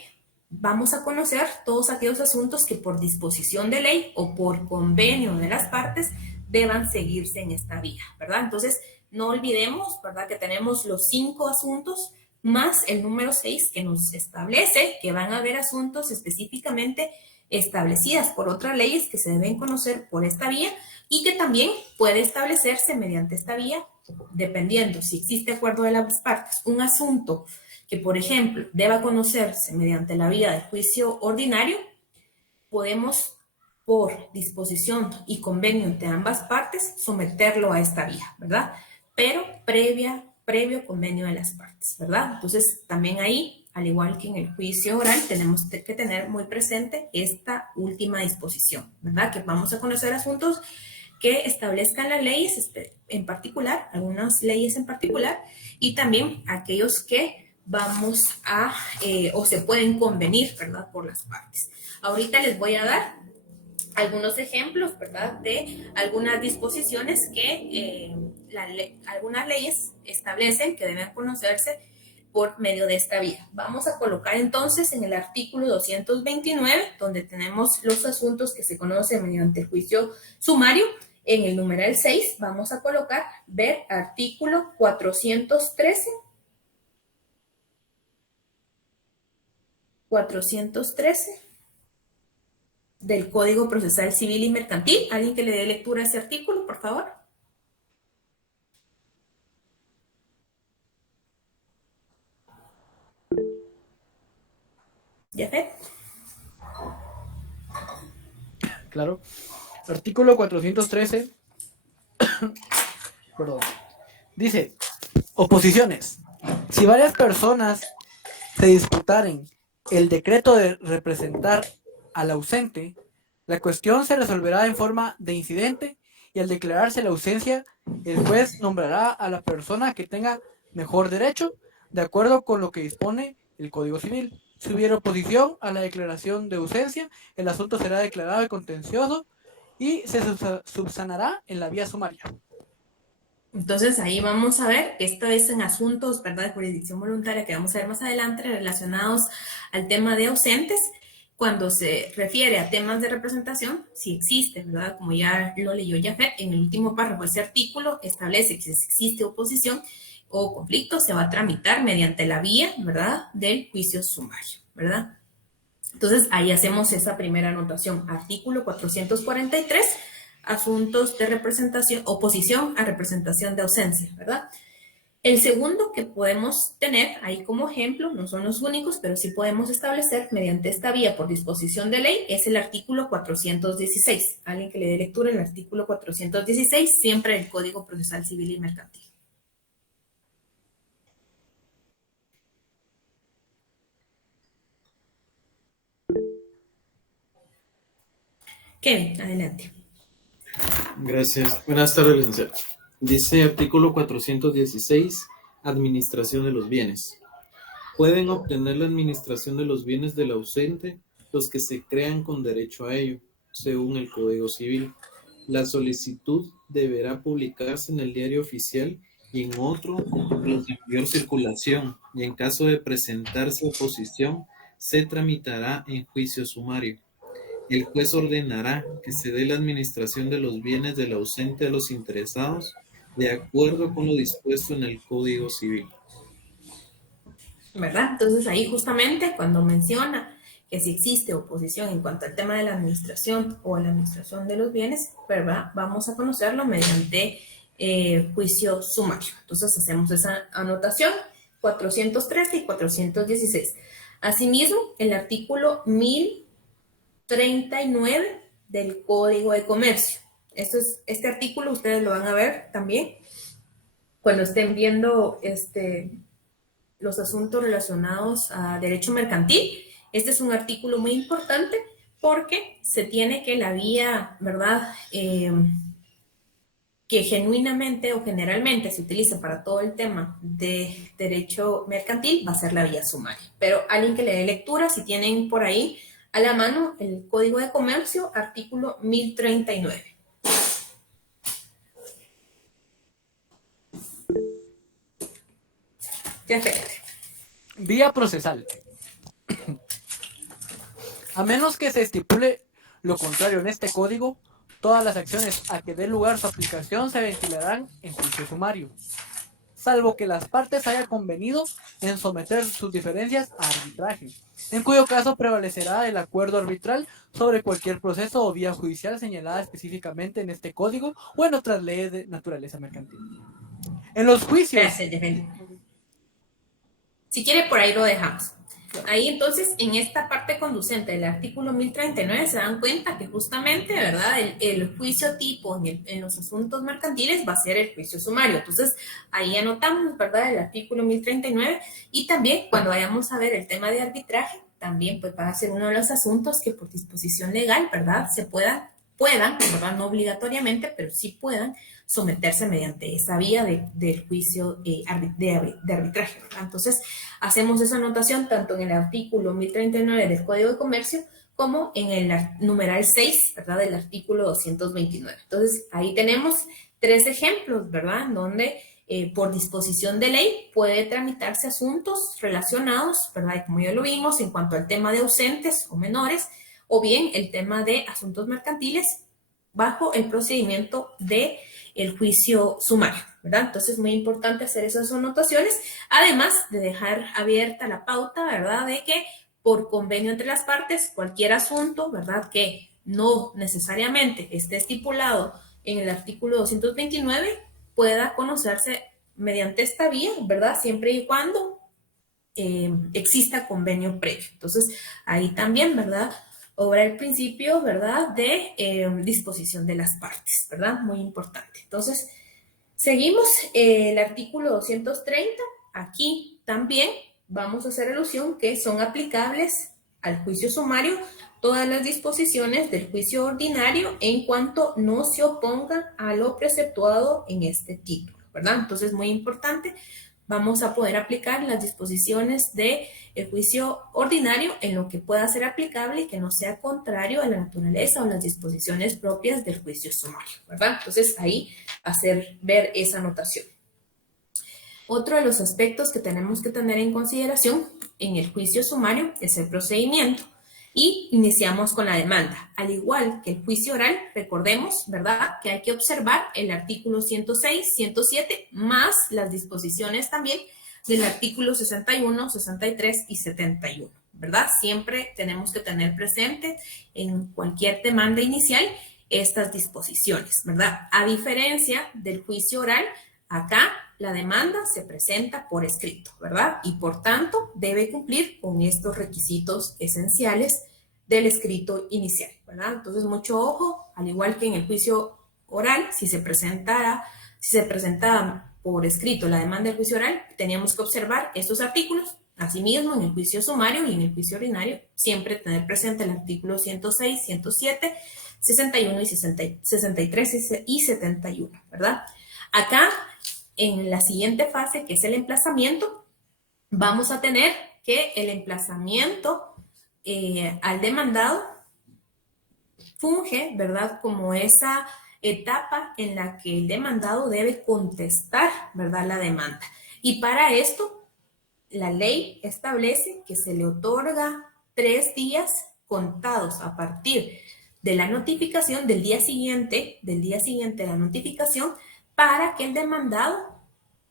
vamos a conocer todos aquellos asuntos que por disposición de ley o por convenio de las partes deban seguirse en esta vía, ¿verdad? Entonces, no olvidemos, ¿verdad? Que tenemos los 5 asuntos más el número 6 que nos establece que van a haber asuntos específicamente establecidas por otras leyes que se deben conocer por esta vía y que también puede establecerse mediante esta vía, dependiendo si existe acuerdo de las partes. Un asunto que, por ejemplo, deba conocerse mediante la vía del juicio ordinario, podemos, por disposición y convenio entre ambas partes, someterlo a esta vía, ¿verdad? Pero previo convenio de las partes, ¿verdad? Entonces, también ahí, al igual que en el juicio oral, tenemos que tener muy presente esta última disposición, ¿verdad? Que vamos a conocer asuntos que establezcan las leyes en particular, algunas leyes en particular, y también aquellos que vamos a, o se pueden convenir, ¿verdad? Por las partes. Ahorita les voy a dar algunos ejemplos, ¿verdad? De algunas disposiciones que algunas leyes establecen que deben conocerse por medio de esta vía. Vamos a colocar entonces en el artículo 229, donde tenemos los asuntos que se conocen mediante el juicio sumario. En el numeral 6 vamos a colocar, ver artículo 413. 413 del Código Procesal Civil y Mercantil. ¿Alguien que le dé lectura a ese artículo, por favor? ¿Jafet? Claro. Artículo 413. Perdón. Dice, oposiciones. Si varias personas se disputaren el decreto de representar al ausente, la cuestión se resolverá en forma de incidente y al declararse la ausencia, el juez nombrará a la persona que tenga mejor derecho, de acuerdo con lo que dispone el Código Civil. Si hubiera oposición a la declaración de ausencia, el asunto será declarado de contencioso y se subsanará en la vía sumaria. Entonces ahí vamos a ver, esto es en asuntos, ¿verdad?, de jurisdicción voluntaria que vamos a ver más adelante relacionados al tema de ausentes. Cuando se refiere a temas de representación, si existe, ¿verdad?, como ya lo leyó Jafet, en el último párrafo de ese artículo establece que si existe oposición o conflicto, se va a tramitar mediante la vía, ¿verdad?, del juicio sumario, ¿verdad? Entonces ahí hacemos esa primera anotación. Artículo 443, asuntos de representación, oposición a representación de ausencia, ¿verdad? El segundo que podemos tener ahí como ejemplo, no son los únicos, pero sí podemos establecer mediante esta vía por disposición de ley, es el artículo 416. Alguien que le dé lectura el artículo 416, siempre el Código Procesal Civil y Mercantil. Kevin, adelante. Gracias. Buenas tardes, licenciado. Dice artículo 416, administración de los bienes. Pueden obtener la administración de los bienes del ausente los que se crean con derecho a ello, según el Código Civil. La solicitud deberá publicarse en el diario oficial y en otro los de mayor circulación, y en caso de presentarse oposición, se tramitará en juicio sumario. El juez ordenará que se dé la administración de los bienes del ausente a los interesados de acuerdo con lo dispuesto en el Código Civil. ¿Verdad? Entonces ahí justamente cuando menciona que si existe oposición en cuanto al tema de la administración o la administración de los bienes, ¿verdad?, vamos a conocerlo mediante juicio sumario. Entonces hacemos esa anotación, 413 y 416. Asimismo, el artículo 1039 del Código de Comercio. Este artículo ustedes lo van a ver también cuando estén viendo los asuntos relacionados a derecho mercantil. Este es un artículo muy importante porque se tiene que la vía, ¿verdad?, que genuinamente o generalmente se utiliza para todo el tema de derecho mercantil va a ser la vía sumaria. Pero alguien que le dé lectura, si tienen por ahí a la mano el Código de Comercio, artículo 1039. ¿Qué afecte? Vía procesal. A menos que se estipule lo contrario en este código, todas las acciones a que dé lugar su aplicación se ventilarán en juicio sumario, salvo que las partes hayan convenido en someter sus diferencias a arbitraje, en cuyo caso prevalecerá el acuerdo arbitral sobre cualquier proceso o vía judicial señalada específicamente en este código o en otras leyes de naturaleza mercantil. En los juicios... Gracias, Jeffrey. Si quiere, por ahí lo dejamos. Ahí entonces, en esta parte conducente del artículo 1039 se dan cuenta que justamente, ¿verdad? El juicio tipo en los asuntos mercantiles va a ser el juicio sumario. Entonces, ahí anotamos, ¿verdad? El artículo 1039 y también cuando vayamos a ver el tema de arbitraje, también pues va a ser uno de los asuntos que por disposición legal, ¿verdad? Se puedan, ¿verdad? No obligatoriamente, pero sí puedan someterse mediante esa vía del juicio de arbitraje, ¿verdad? Entonces, hacemos esa anotación tanto en el artículo 1039 del Código de Comercio como en el numeral 6, ¿verdad? Del artículo 229. Entonces, ahí tenemos 3 ejemplos, ¿verdad? Donde por disposición de ley puede tramitarse asuntos relacionados, ¿verdad? Y como ya lo vimos, en cuanto al tema de ausentes o menores, o bien el tema de asuntos mercantiles bajo el procedimiento de el juicio sumario, ¿verdad? Entonces es muy importante hacer esas anotaciones, además de dejar abierta la pauta, ¿verdad? De que por convenio entre las partes, cualquier asunto, ¿verdad? Que no necesariamente esté estipulado en el artículo 229 pueda conocerse mediante esta vía, ¿verdad? Siempre y cuando exista convenio previo. Entonces, ahí también, ¿verdad? Obra el principio, ¿verdad? De disposición de las partes, ¿verdad? Muy importante. Entonces, seguimos el artículo 230. Aquí también vamos a hacer alusión que son aplicables al juicio sumario todas las disposiciones del juicio ordinario en cuanto no se opongan a lo preceptuado en este título, ¿verdad? Entonces, muy importante, vamos a poder aplicar las disposiciones del juicio ordinario en lo que pueda ser aplicable y que no sea contrario a la naturaleza o las disposiciones propias del juicio sumario, ¿verdad? Entonces, ahí ver esa anotación. Otro de los aspectos que tenemos que tener en consideración en el juicio sumario es el procedimiento. Y iniciamos con la demanda. Al igual que el juicio oral, recordemos, ¿verdad?, que hay que observar el artículo 106, 107, más las disposiciones también del artículo 61, 63 y 71, ¿verdad? Siempre tenemos que tener presente en cualquier demanda inicial estas disposiciones, ¿verdad? A diferencia del juicio oral, acá la demanda se presenta por escrito, ¿verdad? Y por tanto debe cumplir con estos requisitos esenciales del escrito inicial, ¿verdad? Entonces, mucho ojo, al igual que en el juicio oral, si se presentaba por escrito la demanda del juicio oral, teníamos que observar estos artículos. Asimismo, en el juicio sumario y en el juicio ordinario, siempre tener presente el artículo 106, 107, 61 y 63 y 71, ¿verdad? Acá, en la siguiente fase, que es el emplazamiento, vamos a tener que el emplazamiento al demandado funge, ¿verdad?, como esa etapa en la que el demandado debe contestar, ¿verdad?, la demanda. Y para esto, la ley establece que se le otorga 3 días contados a partir de la notificación del día siguiente de la notificación, para que el demandado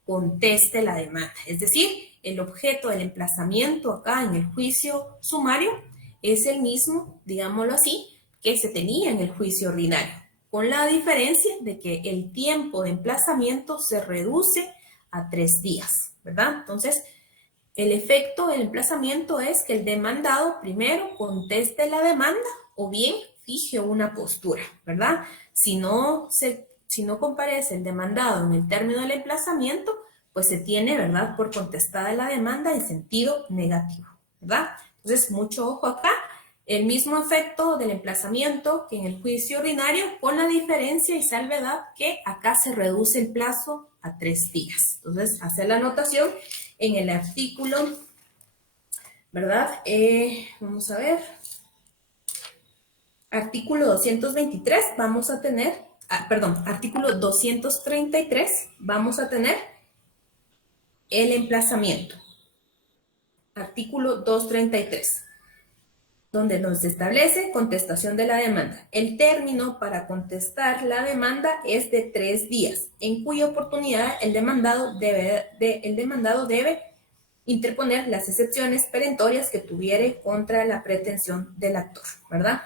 conteste la demanda. Es decir, el objeto del emplazamiento acá en el juicio sumario es el mismo, digámoslo así, que se tenía en el juicio ordinario, con la diferencia de que el tiempo de emplazamiento se reduce a 3 días, ¿verdad? Entonces, el efecto del emplazamiento es que el demandado primero conteste la demanda o bien fije una postura, ¿verdad? Si no comparece el demandado en el término del emplazamiento, pues se tiene, ¿verdad?, por contestada la demanda en sentido negativo, ¿verdad? Entonces, mucho ojo acá, el mismo efecto del emplazamiento que en el juicio ordinario, con la diferencia y salvedad que acá se reduce el plazo a 3 días. Entonces, hacer la anotación en el artículo, ¿verdad? Vamos a ver. Artículo 223, vamos a tener, artículo 233, vamos a tener el emplazamiento. Artículo 233, donde nos establece contestación de la demanda. El término para contestar la demanda es de 3 días, en cuya oportunidad el demandado debe interponer las excepciones perentorias que tuviere contra la pretensión del actor, ¿verdad?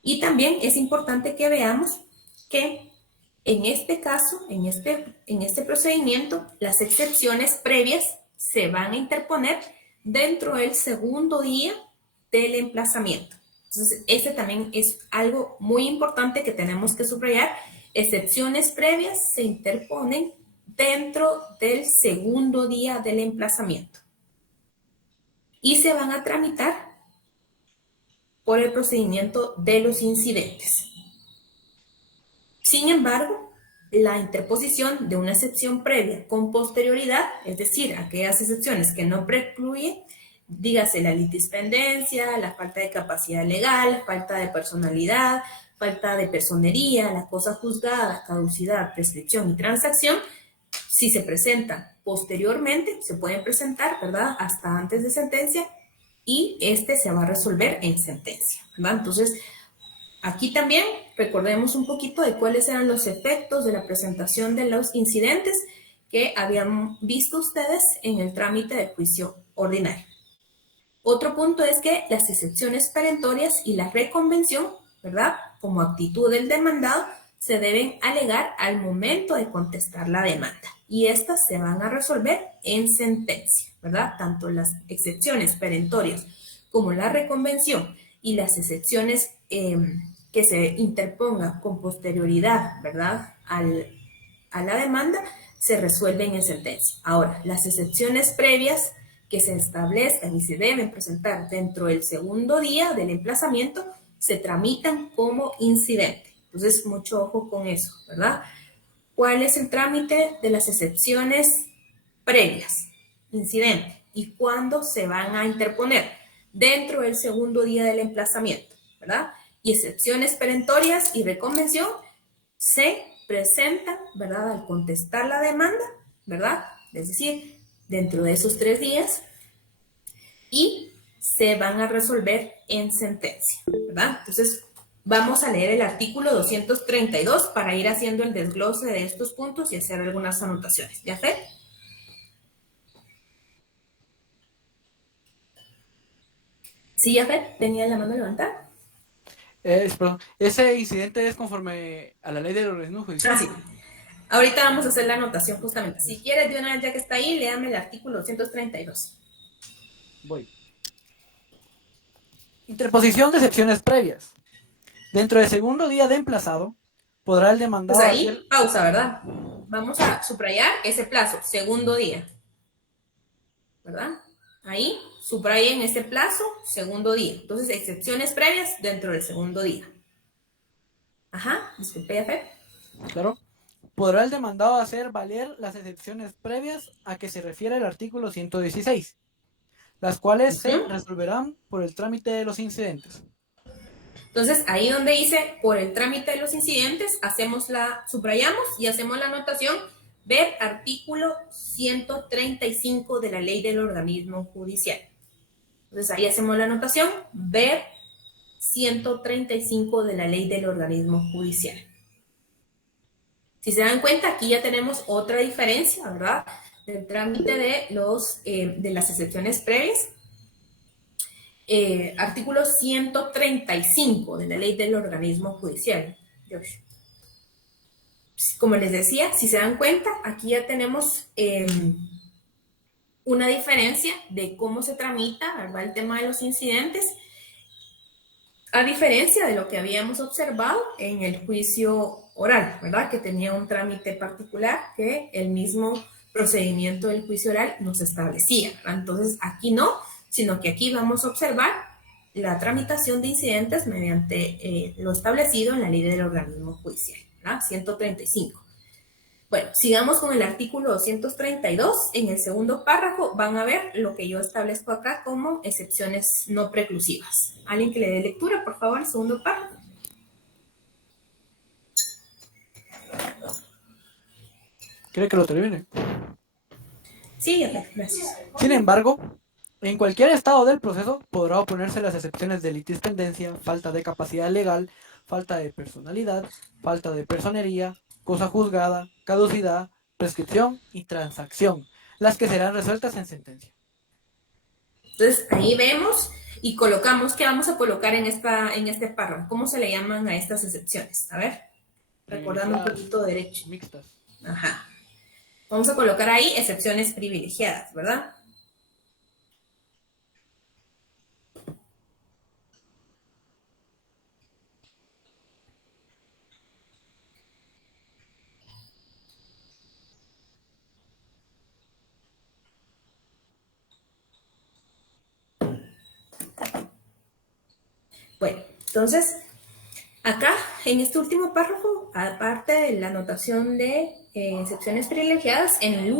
Y también es importante que veamos que en este caso, en este procedimiento, las excepciones previas se van a interponer dentro del segundo día del emplazamiento. Entonces, ese también es algo muy importante que tenemos que subrayar. Excepciones previas se interponen dentro del segundo día del emplazamiento y se van a tramitar por el procedimiento de los incidentes. Sin embargo, la interposición de una excepción previa con posterioridad, es decir, aquellas excepciones que no precluyen, dígase la litispendencia, la falta de capacidad legal, falta de personalidad, falta de personería, la cosa juzgada, caducidad, prescripción y transacción, si se presentan posteriormente, se pueden presentar, ¿verdad?, hasta antes de sentencia, y se va a resolver en sentencia, ¿verdad? Entonces, aquí también recordemos un poquito de cuáles eran los efectos de la presentación de los incidentes que habían visto ustedes en el trámite del juicio ordinario. Otro punto es que las excepciones perentorias y la reconvención, ¿verdad?, como actitud del demandado, se deben alegar al momento de contestar la demanda y estas se van a resolver en sentencia, ¿verdad? Tanto las excepciones perentorias como la reconvención y las excepciones que se interpongan con posterioridad, ¿verdad?, a la demanda, se resuelven en sentencia. Ahora, las excepciones previas que se establezcan y se deben presentar dentro del segundo día del emplazamiento se tramitan como incidente. Entonces, mucho ojo con eso, ¿verdad? ¿Cuál es el trámite de las excepciones previas? Incidente. ¿Y cuándo se van a interponer? Dentro del segundo día del emplazamiento, ¿verdad? Y excepciones perentorias y reconvención se presentan, ¿verdad?, al contestar la demanda, ¿verdad? Es decir, dentro de esos 3 días y se van a resolver en sentencia, ¿verdad? Entonces, vamos a leer el artículo 232 para ir haciendo el desglose de estos puntos y hacer algunas anotaciones. ¿Ya, Fer? Sí, ya, Fer, tenía la mano levantada. Perdón, ese incidente es conforme a la ley del organismo judicial. Ah, sí. Ahorita vamos a hacer la anotación justamente. Si quieres, de una vez ya que está ahí, léame el artículo 232. Voy. Interposición de excepciones previas. Dentro del segundo día de emplazado, podrá el demandado Pues ahí, pausa, ¿verdad? Vamos a subrayar ese plazo, segundo día, ¿verdad? Ahí, subrayen ese plazo, segundo día. Entonces, excepciones previas dentro del segundo día. Ajá, disculpe, Fer. Claro. Podrá el demandado hacer valer las excepciones previas a que se refiere el artículo 116, las cuales se resolverán por el trámite de los incidentes. Entonces, ahí donde dice por el trámite de los incidentes, subrayamos y hacemos la anotación, ver artículo 135 de la ley del organismo judicial. Entonces, ahí hacemos la anotación, ver 135 de la ley del organismo judicial. Si se dan cuenta, aquí ya tenemos otra diferencia, ¿verdad?, del trámite de las excepciones previas. Artículo 135 de la ley del organismo judicial. Como les decía, si se dan cuenta, aquí ya tenemos una diferencia de cómo se tramita, ¿verdad?, el tema de los incidentes, a diferencia de lo que habíamos observado en el juicio oral, ¿verdad?, que tenía un trámite particular que el mismo procedimiento del juicio oral nos establecía, ¿verdad? Entonces, aquí no, sino que aquí vamos a observar la tramitación de incidentes mediante lo establecido en la ley del organismo judicial, ¿verdad? 135. Bueno, sigamos con el artículo 232. En el segundo párrafo van a ver lo que yo establezco acá como excepciones no preclusivas. ¿Alguien que le dé lectura, por favor, el segundo párrafo? ¿Quiere que lo termine? Sí, ya ve, gracias. Sin embargo, en cualquier estado del proceso podrá oponerse las excepciones de litispendencia, falta de capacidad legal, falta de personalidad, falta de personería, cosa juzgada, caducidad, prescripción y transacción, las que serán resueltas en sentencia. Entonces, ahí vemos y colocamos, ¿qué vamos a colocar en este párrafo? ¿Cómo se le llaman a estas excepciones? A ver, recordando un poquito de derecho. Mixtas. Ajá. Vamos a colocar ahí excepciones privilegiadas, ¿verdad? Bueno, entonces, acá, en este último párrafo, aparte de la anotación de excepciones privilegiadas, en la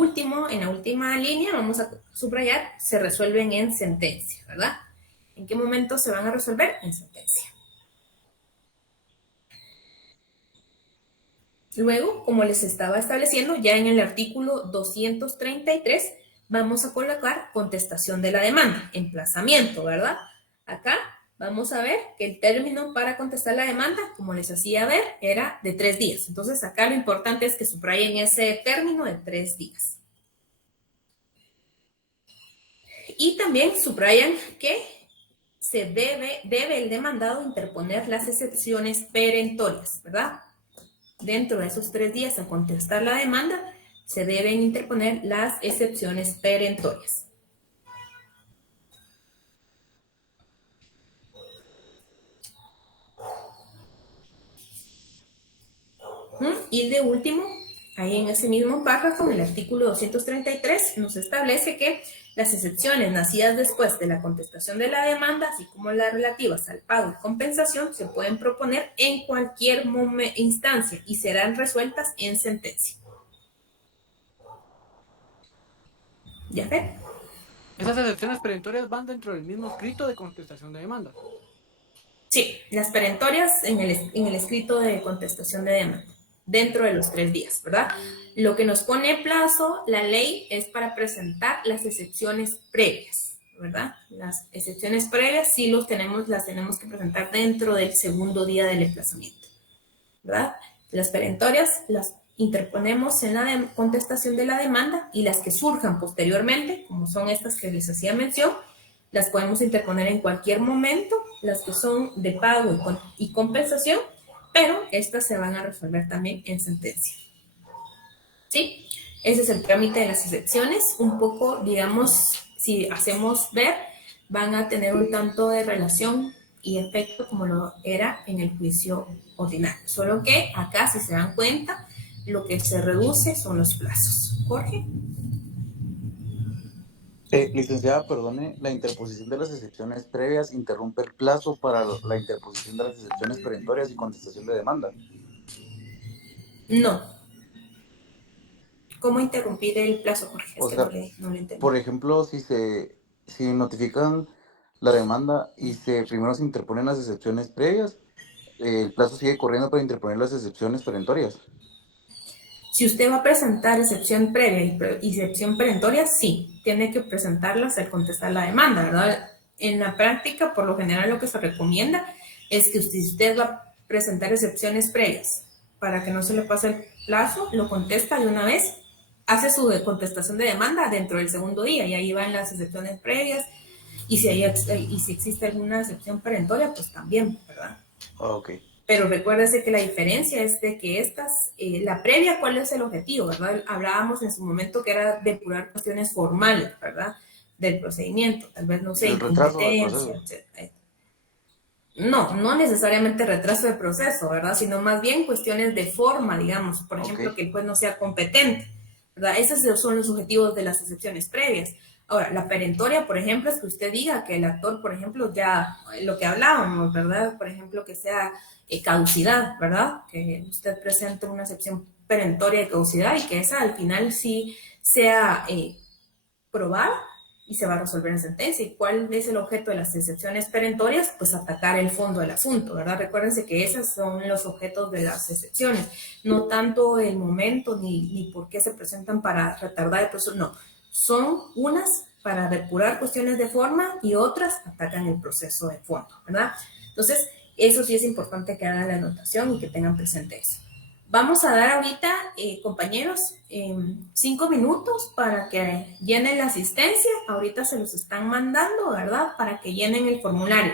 última línea, vamos a subrayar, se resuelven en sentencia, ¿verdad? ¿En qué momento se van a resolver? En sentencia. Luego, como les estaba estableciendo, ya en el artículo 233, vamos a colocar contestación de la demanda, emplazamiento, ¿verdad? Acá vamos a ver que el término para contestar la demanda, como les hacía ver, era de 3 días. Entonces, acá lo importante es que subrayen ese término de 3 días. Y también subrayan que debe el demandado interponer las excepciones perentorias, ¿verdad? Dentro de esos 3 días a contestar la demanda, se deben interponer las excepciones perentorias. Y de último, ahí en ese mismo párrafo, en el artículo 233, nos establece que las excepciones nacidas después de la contestación de la demanda, así como las relativas al pago y compensación, se pueden proponer en cualquier instancia y serán resueltas en sentencia. ¿Ya ven? Esas excepciones perentorias van dentro del mismo escrito de contestación de demanda. Sí, las perentorias en el escrito de contestación de demanda, dentro de los 3 días, ¿verdad? Lo que nos pone plazo, la ley, es para presentar las excepciones previas, ¿verdad? Las excepciones previas sí las tenemos que presentar dentro del segundo día del emplazamiento, ¿verdad? Las perentorias las interponemos en la contestación de la demanda y las que surjan posteriormente, como son estas que les hacía mención, las podemos interponer en cualquier momento, las que son de pago y compensación, pero estas se van a resolver también en sentencia. ¿Sí? Ese es el trámite de las excepciones. Un poco, digamos, si hacemos ver, van a tener un tanto de relación y efecto como lo era en el juicio ordinario. Solo que acá, si se dan cuenta, lo que se reduce son los plazos. Jorge. Licenciada, perdone, la interposición de las excepciones previas interrumpe el plazo para la interposición de las excepciones perentorias y contestación de demanda. No. ¿Cómo interrumpir el plazo, Jorge? Es O que sea, no le entendí. por ejemplo, si notifican la demanda y primero se interponen las excepciones previas, el plazo sigue corriendo para interponer las excepciones perentorias. Si usted va a presentar excepción previa y excepción perentoria, sí, tiene que presentarlas al contestar la demanda, ¿verdad? En la práctica, por lo general, lo que se recomienda es que si usted va a presentar excepciones previas para que no se le pase el plazo, lo contesta de una vez, hace su contestación de demanda dentro del segundo día y ahí van las excepciones previas y si existe alguna excepción perentoria, pues también, ¿verdad? Ok. Pero recuérdese que la diferencia es de que la previa, ¿cuál es el objetivo, verdad? Hablábamos en su momento que era depurar cuestiones formales, ¿verdad? Del procedimiento, tal vez, no sé, El retraso del incompetencia, proceso. etc. No necesariamente retraso de proceso, ¿verdad? Sino más bien cuestiones de forma, digamos, por ejemplo, que el juez no sea competente, ¿verdad? Esos son los objetivos de las excepciones previas. Ahora, la perentoria, por ejemplo, es que usted diga que el actor, por ejemplo, ya lo que hablábamos, ¿verdad? Por ejemplo, que sea caducidad, ¿verdad? Que usted presente una excepción perentoria de caducidad y que esa al final sí sea probada y se va a resolver en sentencia. ¿Y cuál es el objeto de las excepciones perentorias? Pues atacar el fondo del asunto, ¿verdad? Recuérdense que esos son los objetos de las excepciones, no tanto el momento ni por qué se presentan para retardar el proceso, no. son unas para depurar cuestiones de forma y otras atacan el proceso de fondo, ¿verdad? Entonces, eso sí es importante que hagan la anotación y que tengan presente eso. Vamos a dar ahorita, compañeros, 5 minutos para que llenen la asistencia. Ahorita se los están mandando, ¿verdad? Para que llenen el formulario.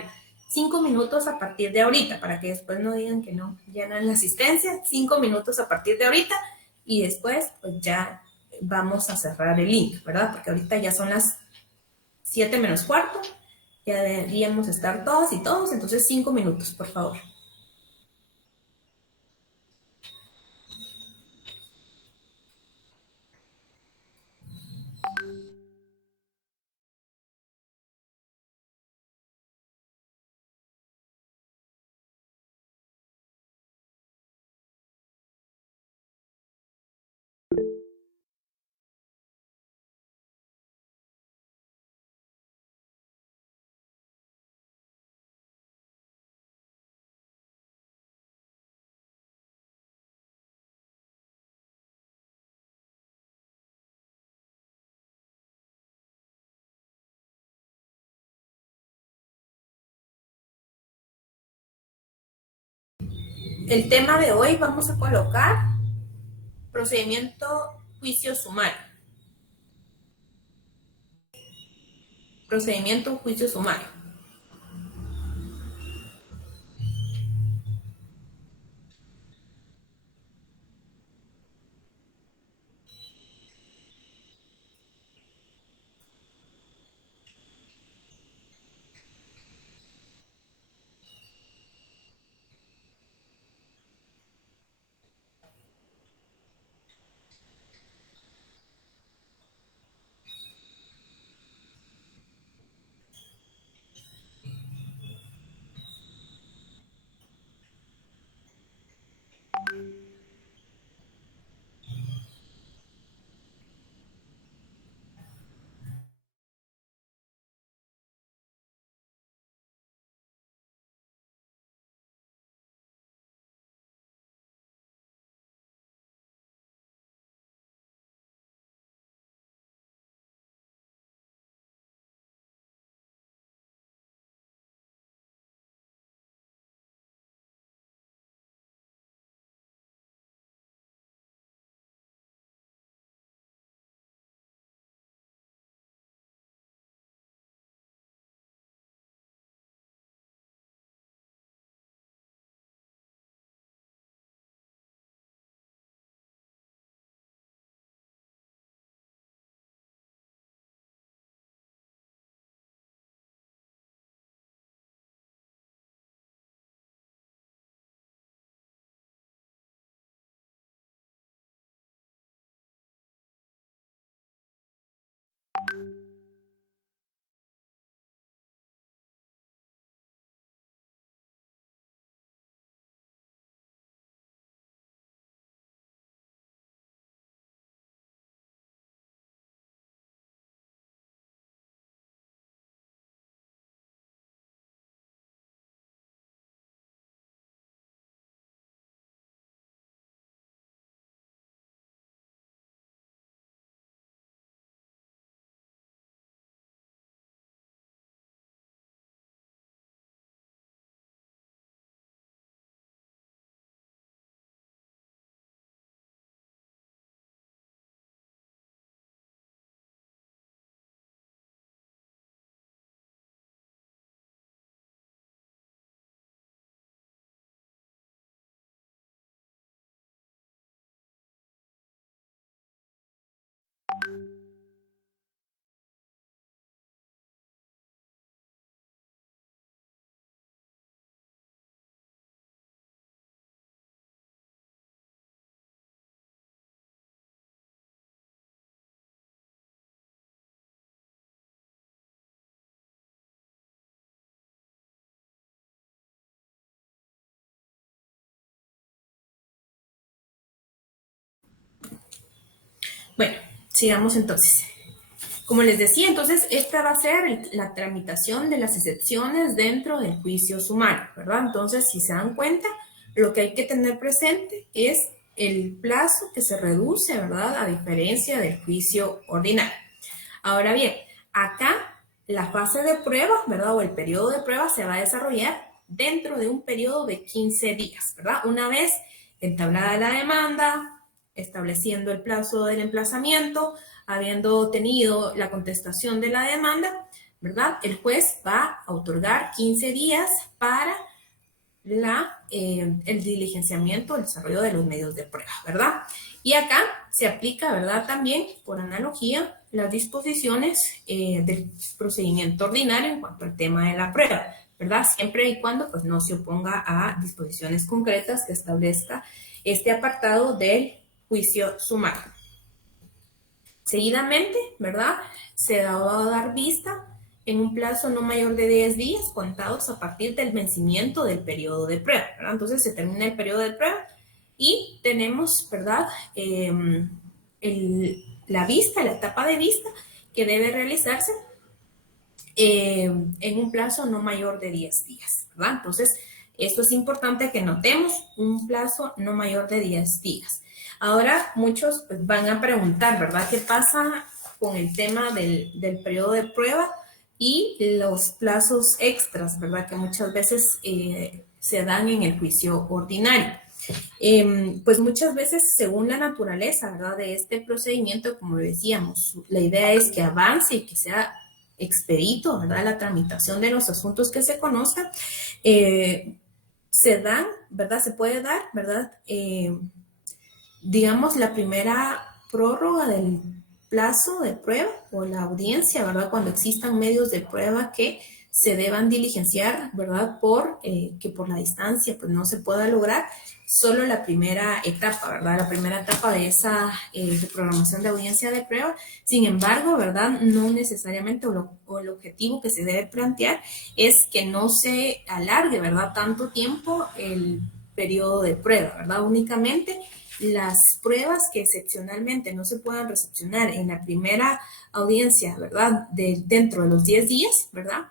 5 minutos a partir de ahorita, para que después no digan que no llenan la asistencia. 5 minutos a partir de ahorita y después pues ya vamos a cerrar el link, ¿verdad? Porque ahorita ya son las 7 menos cuarto. Ya deberíamos estar todas y todos, entonces 5 minutos, por favor. El tema de hoy vamos a colocar procedimiento juicio sumario. Procedimiento juicio sumario. Bueno, sigamos entonces. Como les decía, entonces esta va a ser la tramitación de las excepciones dentro del juicio sumario, ¿verdad? Entonces, si se dan cuenta, lo que hay que tener presente es el plazo que se reduce, ¿verdad? A diferencia del juicio ordinario. Ahora bien, acá la fase de prueba, ¿verdad? O el periodo de prueba se va a desarrollar dentro de un periodo de 15 días, ¿verdad? Una vez entablada la demanda, estableciendo el plazo del emplazamiento, habiendo tenido la contestación de la demanda, ¿verdad? El juez va a otorgar 15 días para el diligenciamiento, el desarrollo de los medios de prueba, ¿verdad? Y acá se aplica, ¿verdad? También, por analogía, las disposiciones del procedimiento ordinario en cuanto al tema de la prueba, ¿verdad? Siempre y cuando pues, no se oponga a disposiciones concretas que establezca este apartado del juicio sumario. Seguidamente, ¿verdad? Se va a dar vista en un plazo no mayor de 10 días contados a partir del vencimiento del periodo de prueba, ¿verdad? Entonces se termina el periodo de prueba y tenemos, ¿verdad? La vista, la etapa de vista que debe realizarse en un plazo no mayor de 10 días, ¿verdad? Entonces, esto es importante que notemos, un plazo no mayor de 10 días. Ahora, muchos pues, van a preguntar, ¿verdad? ¿Qué pasa con el tema del periodo de prueba y los plazos extras, ¿verdad? Que muchas veces se dan en el juicio ordinario. Pues muchas veces, según la naturaleza, ¿verdad? De este procedimiento, como decíamos, la idea es que avance y que sea expedito, ¿verdad? La tramitación de los asuntos que se conozcan, se dan, ¿verdad? Se puede dar, ¿verdad? Digamos, la primera prórroga del plazo de prueba o la audiencia, ¿verdad? Cuando existan medios de prueba que se deban diligenciar, ¿verdad? Que por la distancia pues no se pueda lograr, solo la primera etapa, ¿verdad? La primera etapa de esa programación de audiencia de prueba. Sin embargo, ¿verdad? No necesariamente, o el objetivo que se debe plantear es que no se alargue, ¿verdad? Tanto tiempo el periodo de prueba, ¿verdad? Únicamente las pruebas que excepcionalmente no se puedan recepcionar en la primera audiencia, ¿verdad? Dentro de los 10 días, ¿verdad?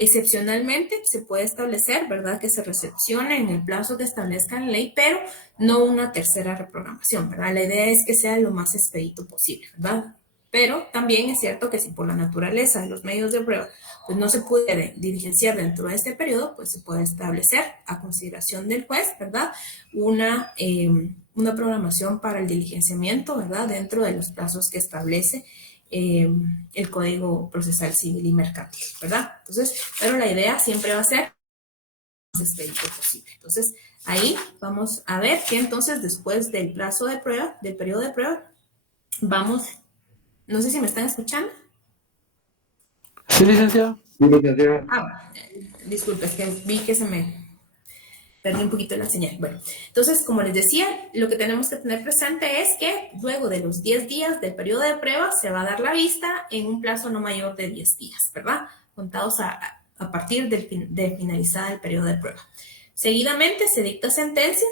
Excepcionalmente se puede establecer, ¿verdad? Que se recepcione en el plazo que establezca la ley, pero no una tercera reprogramación, ¿verdad? La idea es que sea lo más expedito posible, ¿verdad? Pero también es cierto que si por la naturaleza de los medios de prueba pues no se puede diligenciar dentro de este periodo, pues se puede establecer a consideración del juez, ¿verdad? Una programación para el diligenciamiento, ¿verdad? Dentro de los plazos que establece el Código Procesal Civil y Mercantil, ¿verdad? Entonces, pero la idea siempre va a ser lo más expedito posible. Entonces, ahí vamos a ver que entonces después del plazo de prueba, del periodo de prueba, vamos, no sé si me están escuchando. Sí, licenciada. Disculpe, es que vi que se me perdí un poquito la señal. Bueno, entonces, como les decía, lo que tenemos que tener presente es que luego de los 10 días del periodo de prueba se va a dar la vista en un plazo no mayor de 10 días, ¿verdad? Contados a partir de finalizada el periodo de prueba. Seguidamente se dicta sentencia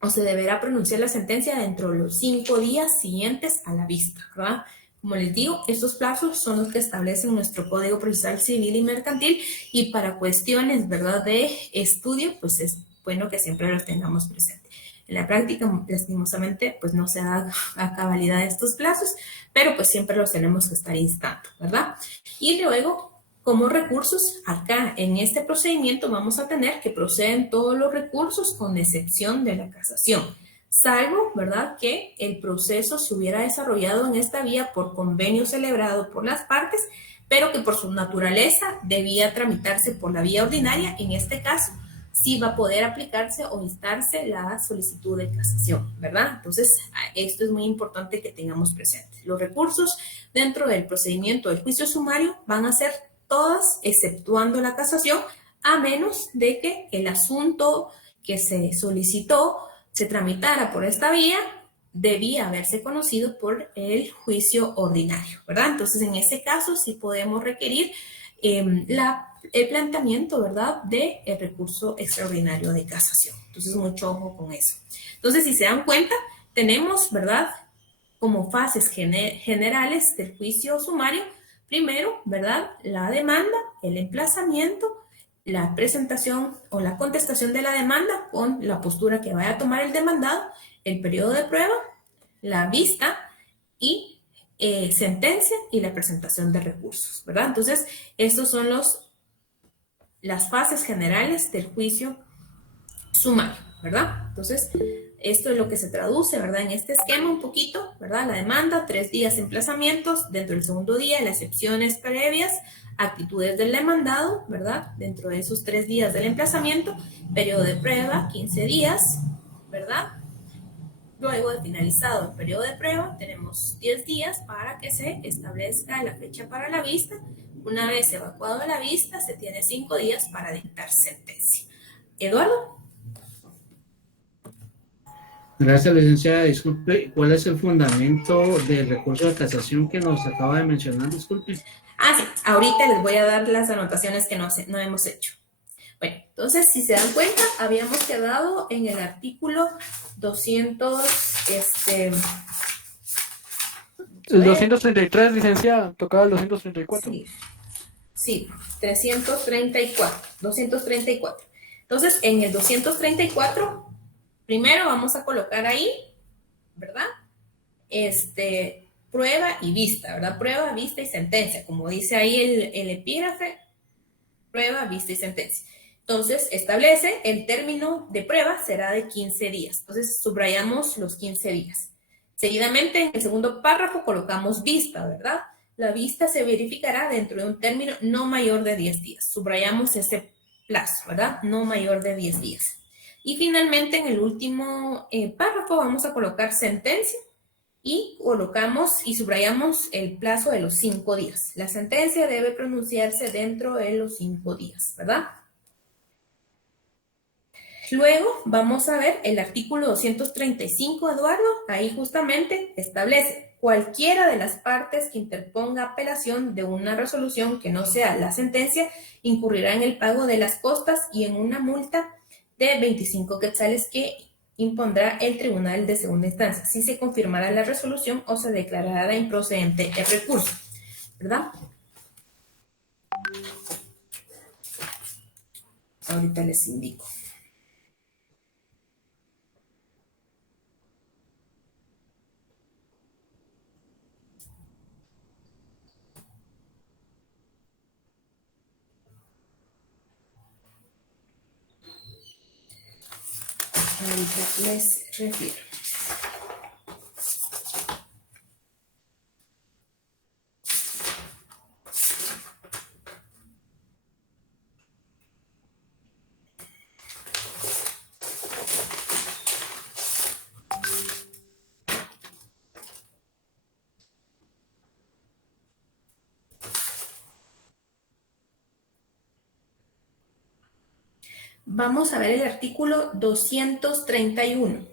o se deberá pronunciar la sentencia dentro de los 5 días siguientes a la vista, ¿verdad? Como les digo, estos plazos son los que establecen nuestro Código Procesal Civil y Mercantil y para cuestiones, ¿verdad?, de estudio, pues es bueno que siempre los tengamos presentes. En la práctica, lastimosamente, pues no se da a cabalidad estos plazos, pero pues siempre los tenemos que estar instando, ¿verdad? Y luego, como recursos, acá en este procedimiento vamos a tener que proceden todos los recursos con excepción de la casación. Salvo, ¿verdad?, que el proceso se hubiera desarrollado en esta vía por convenio celebrado por las partes, pero que por su naturaleza debía tramitarse por la vía ordinaria. En este caso, sí va a poder aplicarse o instarse la solicitud de casación, ¿verdad? Entonces, esto es muy importante que tengamos presente. Los recursos dentro del procedimiento del juicio sumario van a ser todas, exceptuando la casación, a menos de que el asunto que se solicitó se tramitara por esta vía, debía haberse conocido por el juicio ordinario, ¿verdad? Entonces, en ese caso, sí podemos requerir el planteamiento, ¿verdad?, del recurso extraordinario de casación. Entonces, mucho ojo con eso. Entonces, si se dan cuenta, tenemos, ¿verdad?, como fases generales del juicio sumario, primero, ¿verdad?, la demanda, el emplazamiento, la presentación o la contestación de la demanda con la postura que vaya a tomar el demandado, el periodo de prueba, la vista y sentencia y la presentación de recursos, ¿verdad? Entonces, estos son las fases generales del juicio sumario, ¿verdad? Entonces, esto es lo que se traduce, ¿verdad? En este esquema un poquito, ¿verdad? La demanda, 3 días emplazamientos, dentro del segundo día, las excepciones previas, actitudes del demandado, ¿verdad? Dentro de esos 3 días del emplazamiento, periodo de prueba, 15 días, ¿verdad? Luego de finalizado el periodo de prueba, tenemos 10 días para que se establezca la fecha para la vista. Una vez evacuado la vista, se tiene 5 días para dictar sentencia. Eduardo. Gracias, licenciada. Disculpe, ¿cuál es el fundamento del recurso de casación que nos acaba de mencionar? Disculpe. Sí, ahorita les voy a dar las anotaciones que no hemos hecho. Bueno, entonces, si se dan cuenta, habíamos quedado en el artículo 200, El 233, licenciada, tocaba el 234. Sí, 234. Entonces, en el 234, primero vamos a colocar ahí, ¿verdad? Prueba y vista, ¿verdad? Prueba, vista y sentencia. Como dice ahí el epígrafe, prueba, vista y sentencia. Entonces, establece el término de prueba será de 15 días. Entonces, subrayamos los 15 días. Seguidamente, en el segundo párrafo colocamos vista, ¿verdad? La vista se verificará dentro de un término no mayor de 10 días. Subrayamos ese plazo, ¿verdad? No mayor de 10 días. Y finalmente, en el último párrafo vamos a colocar sentencia y colocamos y subrayamos el plazo de los 5 días. La sentencia debe pronunciarse dentro de los 5 días, ¿verdad? Luego vamos a ver el artículo 235, Eduardo. Ahí justamente establece cualquiera de las partes que interponga apelación de una resolución que no sea la sentencia incurrirá en el pago de las costas y en una multa de 25 quetzales que impondrá el tribunal de segunda instancia si se confirmará la resolución o se declarará improcedente el recurso, ¿verdad? Ahorita les indico. Ahorita les refiero. Vamos a ver el artículo 231.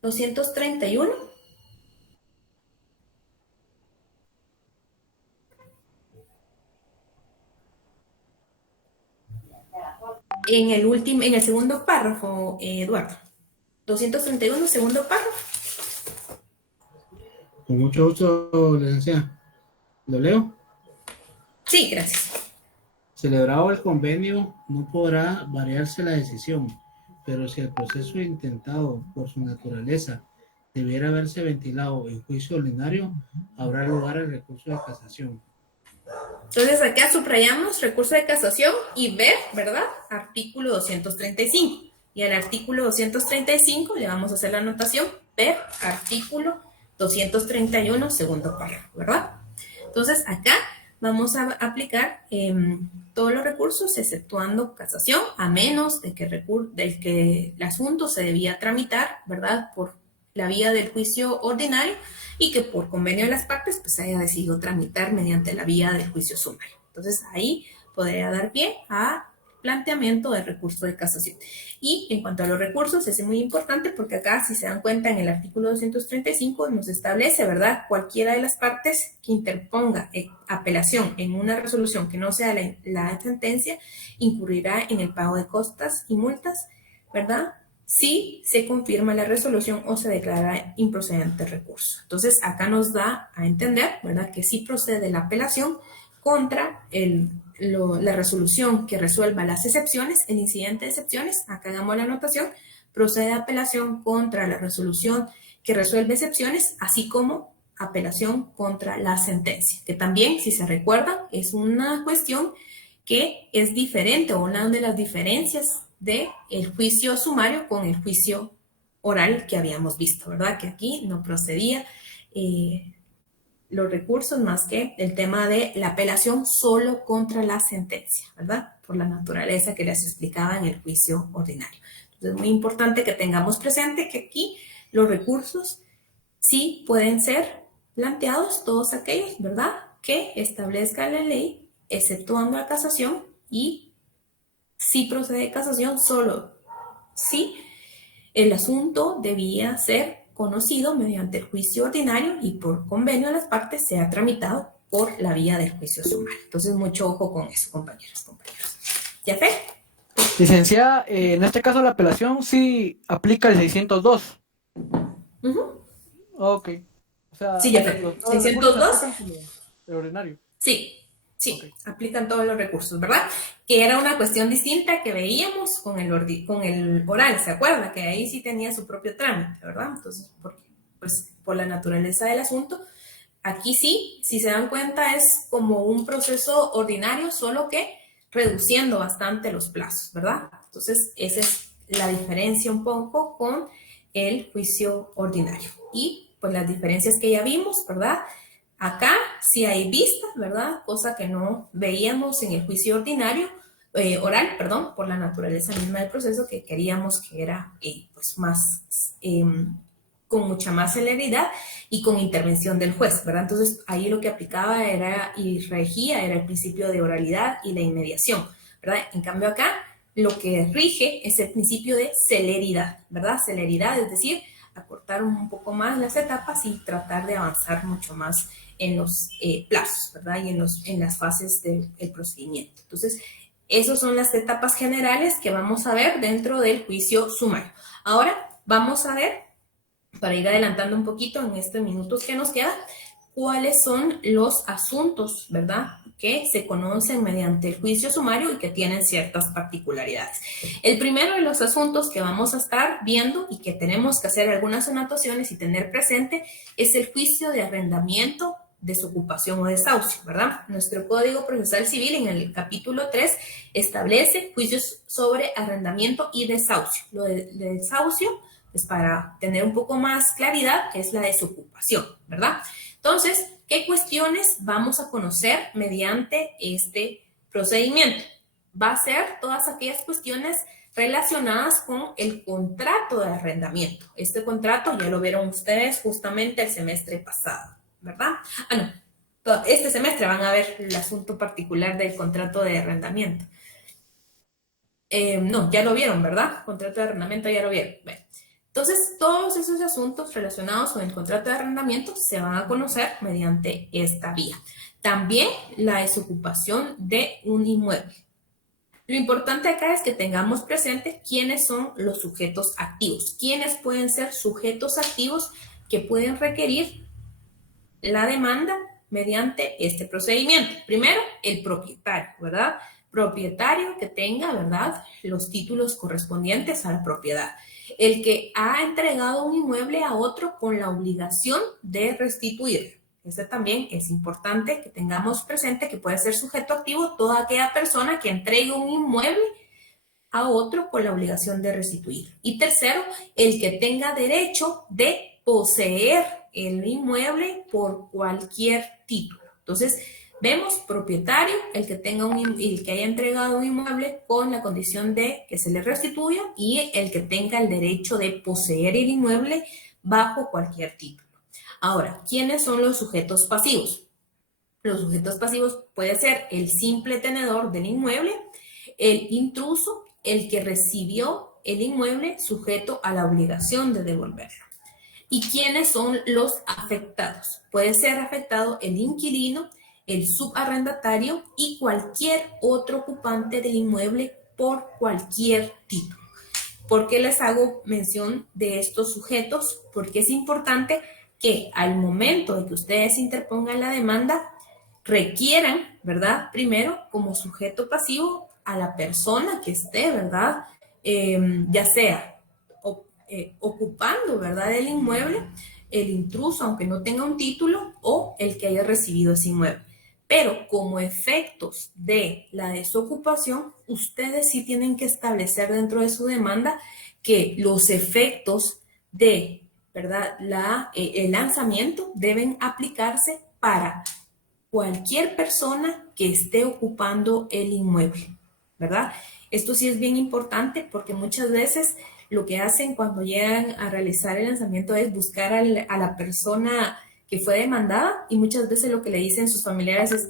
231. En el segundo párrafo, Eduardo. 231, segundo párrafo. Con mucho gusto, licenciada. ¿Lo leo? Sí, gracias. Celebrado el convenio, no podrá variarse la decisión, pero si el proceso intentado por su naturaleza debiera haberse ventilado en juicio ordinario, habrá lugar al recurso de casación. Entonces acá subrayamos recurso de casación y ver, ¿verdad? Artículo 235. Y al artículo 235 le vamos a hacer la anotación, ver artículo 231, segundo párrafo, ¿verdad? Entonces acá vamos a aplicar todos los recursos, exceptuando casación, a menos de que el asunto se debía tramitar, ¿verdad? Por la vía del juicio ordinario y que por convenio de las partes pues haya decidido tramitar mediante la vía del juicio sumario. Entonces ahí podría dar pie a planteamiento de recurso de casación. Y en cuanto a los recursos, es muy importante porque acá, si se dan cuenta, en el artículo 235 nos establece, ¿verdad? Cualquiera de las partes que interponga apelación en una resolución que no sea la sentencia, incurrirá en el pago de costas y multas, ¿verdad? Si se confirma la resolución o se declara improcedente el recurso. Entonces, acá nos da a entender, ¿verdad? Que sí procede la apelación contra la resolución que resuelva las excepciones, el incidente de excepciones, acá hagamos la anotación, procede apelación contra la resolución que resuelve excepciones, así como apelación contra la sentencia, que también, si se recuerdan, es una cuestión que es diferente, o una de las diferencias del juicio sumario con el juicio oral que habíamos visto, ¿verdad? Que aquí no procedía los recursos más que el tema de la apelación solo contra la sentencia, ¿verdad? Por la naturaleza que les explicaba en el juicio ordinario. Entonces, es muy importante que tengamos presente que aquí los recursos sí pueden ser planteados, todos aquellos, ¿verdad?, que establezca la ley, exceptuando la casación, y sí procede casación solo si el asunto debía ser conocido mediante el juicio ordinario y por convenio de las partes sea tramitado por la vía del juicio sumario. Entonces, mucho ojo con eso, compañeros. ¿Ya fe? Licenciada, en este caso la apelación sí aplica el 602. Ok. O sea, Sí, ya fe. 602. El ordinario. Sí, aplican todos los recursos, ¿verdad? Que era una cuestión distinta que veíamos con el oral, ¿se acuerda? Que ahí sí tenía su propio trámite, ¿verdad? Entonces, por la naturaleza del asunto, aquí sí, si se dan cuenta, es como un proceso ordinario, solo que reduciendo bastante los plazos, ¿verdad? Entonces, esa es la diferencia un poco con el juicio ordinario. Y pues las diferencias que ya vimos, ¿verdad? Acá sí hay vistas, ¿verdad? Cosa que no veíamos en el juicio ordinario, oral, perdón, por la naturaleza misma del proceso, que queríamos que era pues más, con mucha más celeridad y con intervención del juez, ¿verdad? Entonces ahí lo que aplicaba era y regía era el principio de oralidad y la inmediación, ¿verdad? En cambio acá lo que rige es el principio de celeridad, ¿verdad? Celeridad, es decir, acortar un poco más las etapas y tratar de avanzar mucho más en los plazos, ¿verdad? Y en las fases del procedimiento. Entonces, esas son las etapas generales que vamos a ver dentro del juicio sumario. Ahora vamos a ver, para ir adelantando un poquito en estos minutos que nos quedan, cuáles son los asuntos, ¿verdad?, que se conocen mediante el juicio sumario y que tienen ciertas particularidades. El primero de los asuntos que vamos a estar viendo y que tenemos que hacer algunas anotaciones y tener presente es el juicio de arrendamiento, desocupación o desahucio, ¿verdad? Nuestro Código Procesal Civil en el capítulo 3 establece juicios sobre arrendamiento y desahucio. Lo de desahucio, pues para tener un poco más claridad, es la desocupación, ¿verdad? Entonces, ¿qué cuestiones vamos a conocer mediante este procedimiento? Va a ser todas aquellas cuestiones relacionadas con el contrato de arrendamiento. Este contrato ya lo vieron ustedes justamente el semestre pasado, ¿verdad? No, este semestre van a ver el asunto particular del contrato de arrendamiento. No, ya lo vieron, ¿verdad? Contrato de arrendamiento ya lo vieron. Bueno. Entonces, todos esos asuntos relacionados con el contrato de arrendamiento se van a conocer mediante esta vía. También la desocupación de un inmueble. Lo importante acá es que tengamos presente quiénes son los sujetos activos, quiénes pueden ser sujetos activos que pueden requerir la demanda mediante este procedimiento. Primero, el propietario, ¿verdad? Propietario que tenga, ¿verdad?, los títulos correspondientes a la propiedad. El que ha entregado un inmueble a otro con la obligación de restituirlo. Este también es importante que tengamos presente que puede ser sujeto activo toda aquella persona que entregue un inmueble a otro con la obligación de restituir. Y tercero, el que tenga derecho de poseer el inmueble por cualquier título. Entonces, vemos propietario, el que haya entregado un inmueble con la condición de que se le restituya, y el que tenga el derecho de poseer el inmueble bajo cualquier título. Ahora, ¿quiénes son los sujetos pasivos? Los sujetos pasivos puede ser el simple tenedor del inmueble, el intruso, el que recibió el inmueble sujeto a la obligación de devolverlo. ¿Y quiénes son los afectados? Puede ser afectado el inquilino, el subarrendatario y cualquier otro ocupante del inmueble por cualquier título. ¿Por qué les hago mención de estos sujetos? Porque es importante que al momento de que ustedes interpongan la demanda, requieran, ¿verdad?, primero como sujeto pasivo a la persona que esté, ¿verdad?, ya sea ocupando, ¿verdad?, el inmueble, el intruso, aunque no tenga un título, o el que haya recibido ese inmueble. Pero como efectos de la desocupación, ustedes sí tienen que establecer dentro de su demanda que los efectos de, ¿verdad?, el lanzamiento deben aplicarse para cualquier persona que esté ocupando el inmueble, ¿verdad? Esto sí es bien importante porque muchas veces lo que hacen cuando llegan a realizar el lanzamiento es buscar a la persona que fue demandada, y muchas veces lo que le dicen sus familiares es,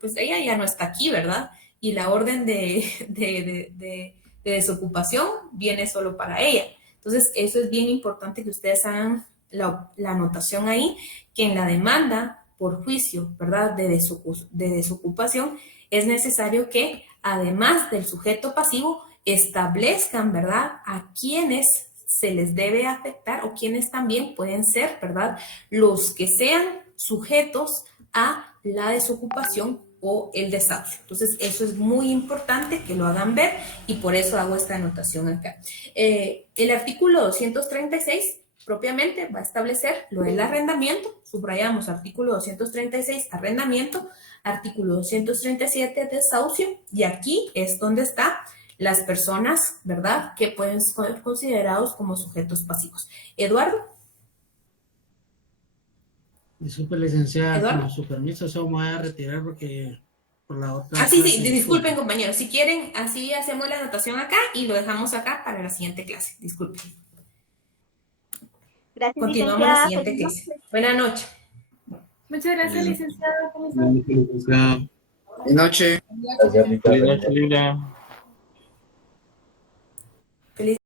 pues ella ya no está aquí, ¿verdad? Y la orden de desocupación viene solo para ella. Entonces, eso es bien importante que ustedes hagan la anotación ahí, que en la demanda por juicio, ¿verdad?, de desocupación, es necesario que, además del sujeto pasivo, establezcan, ¿verdad?, a quienes se les debe afectar o quienes también pueden ser, ¿verdad?, los que sean sujetos a la desocupación o el desahucio. Entonces, eso es muy importante que lo hagan ver, y por eso hago esta anotación acá. El artículo 236 propiamente va a establecer lo del arrendamiento. Subrayamos artículo 236, arrendamiento, artículo 237, desahucio, y aquí es donde está las personas, ¿verdad?, que pueden ser considerados como sujetos pasivos. Eduardo. Disculpe, licenciada, Eduardo. con su permiso, solo me voy a retirar porque por la otra Sí, clase, disculpen, compañeros. Si quieren, así hacemos la anotación acá y lo dejamos acá para la siguiente clase. Disculpen. Gracias, Continuamos la siguiente clase. Buenas noches. Muchas gracias, licenciado. Licenciada. Buenas noches. Buenas noches, Lilia. Feliz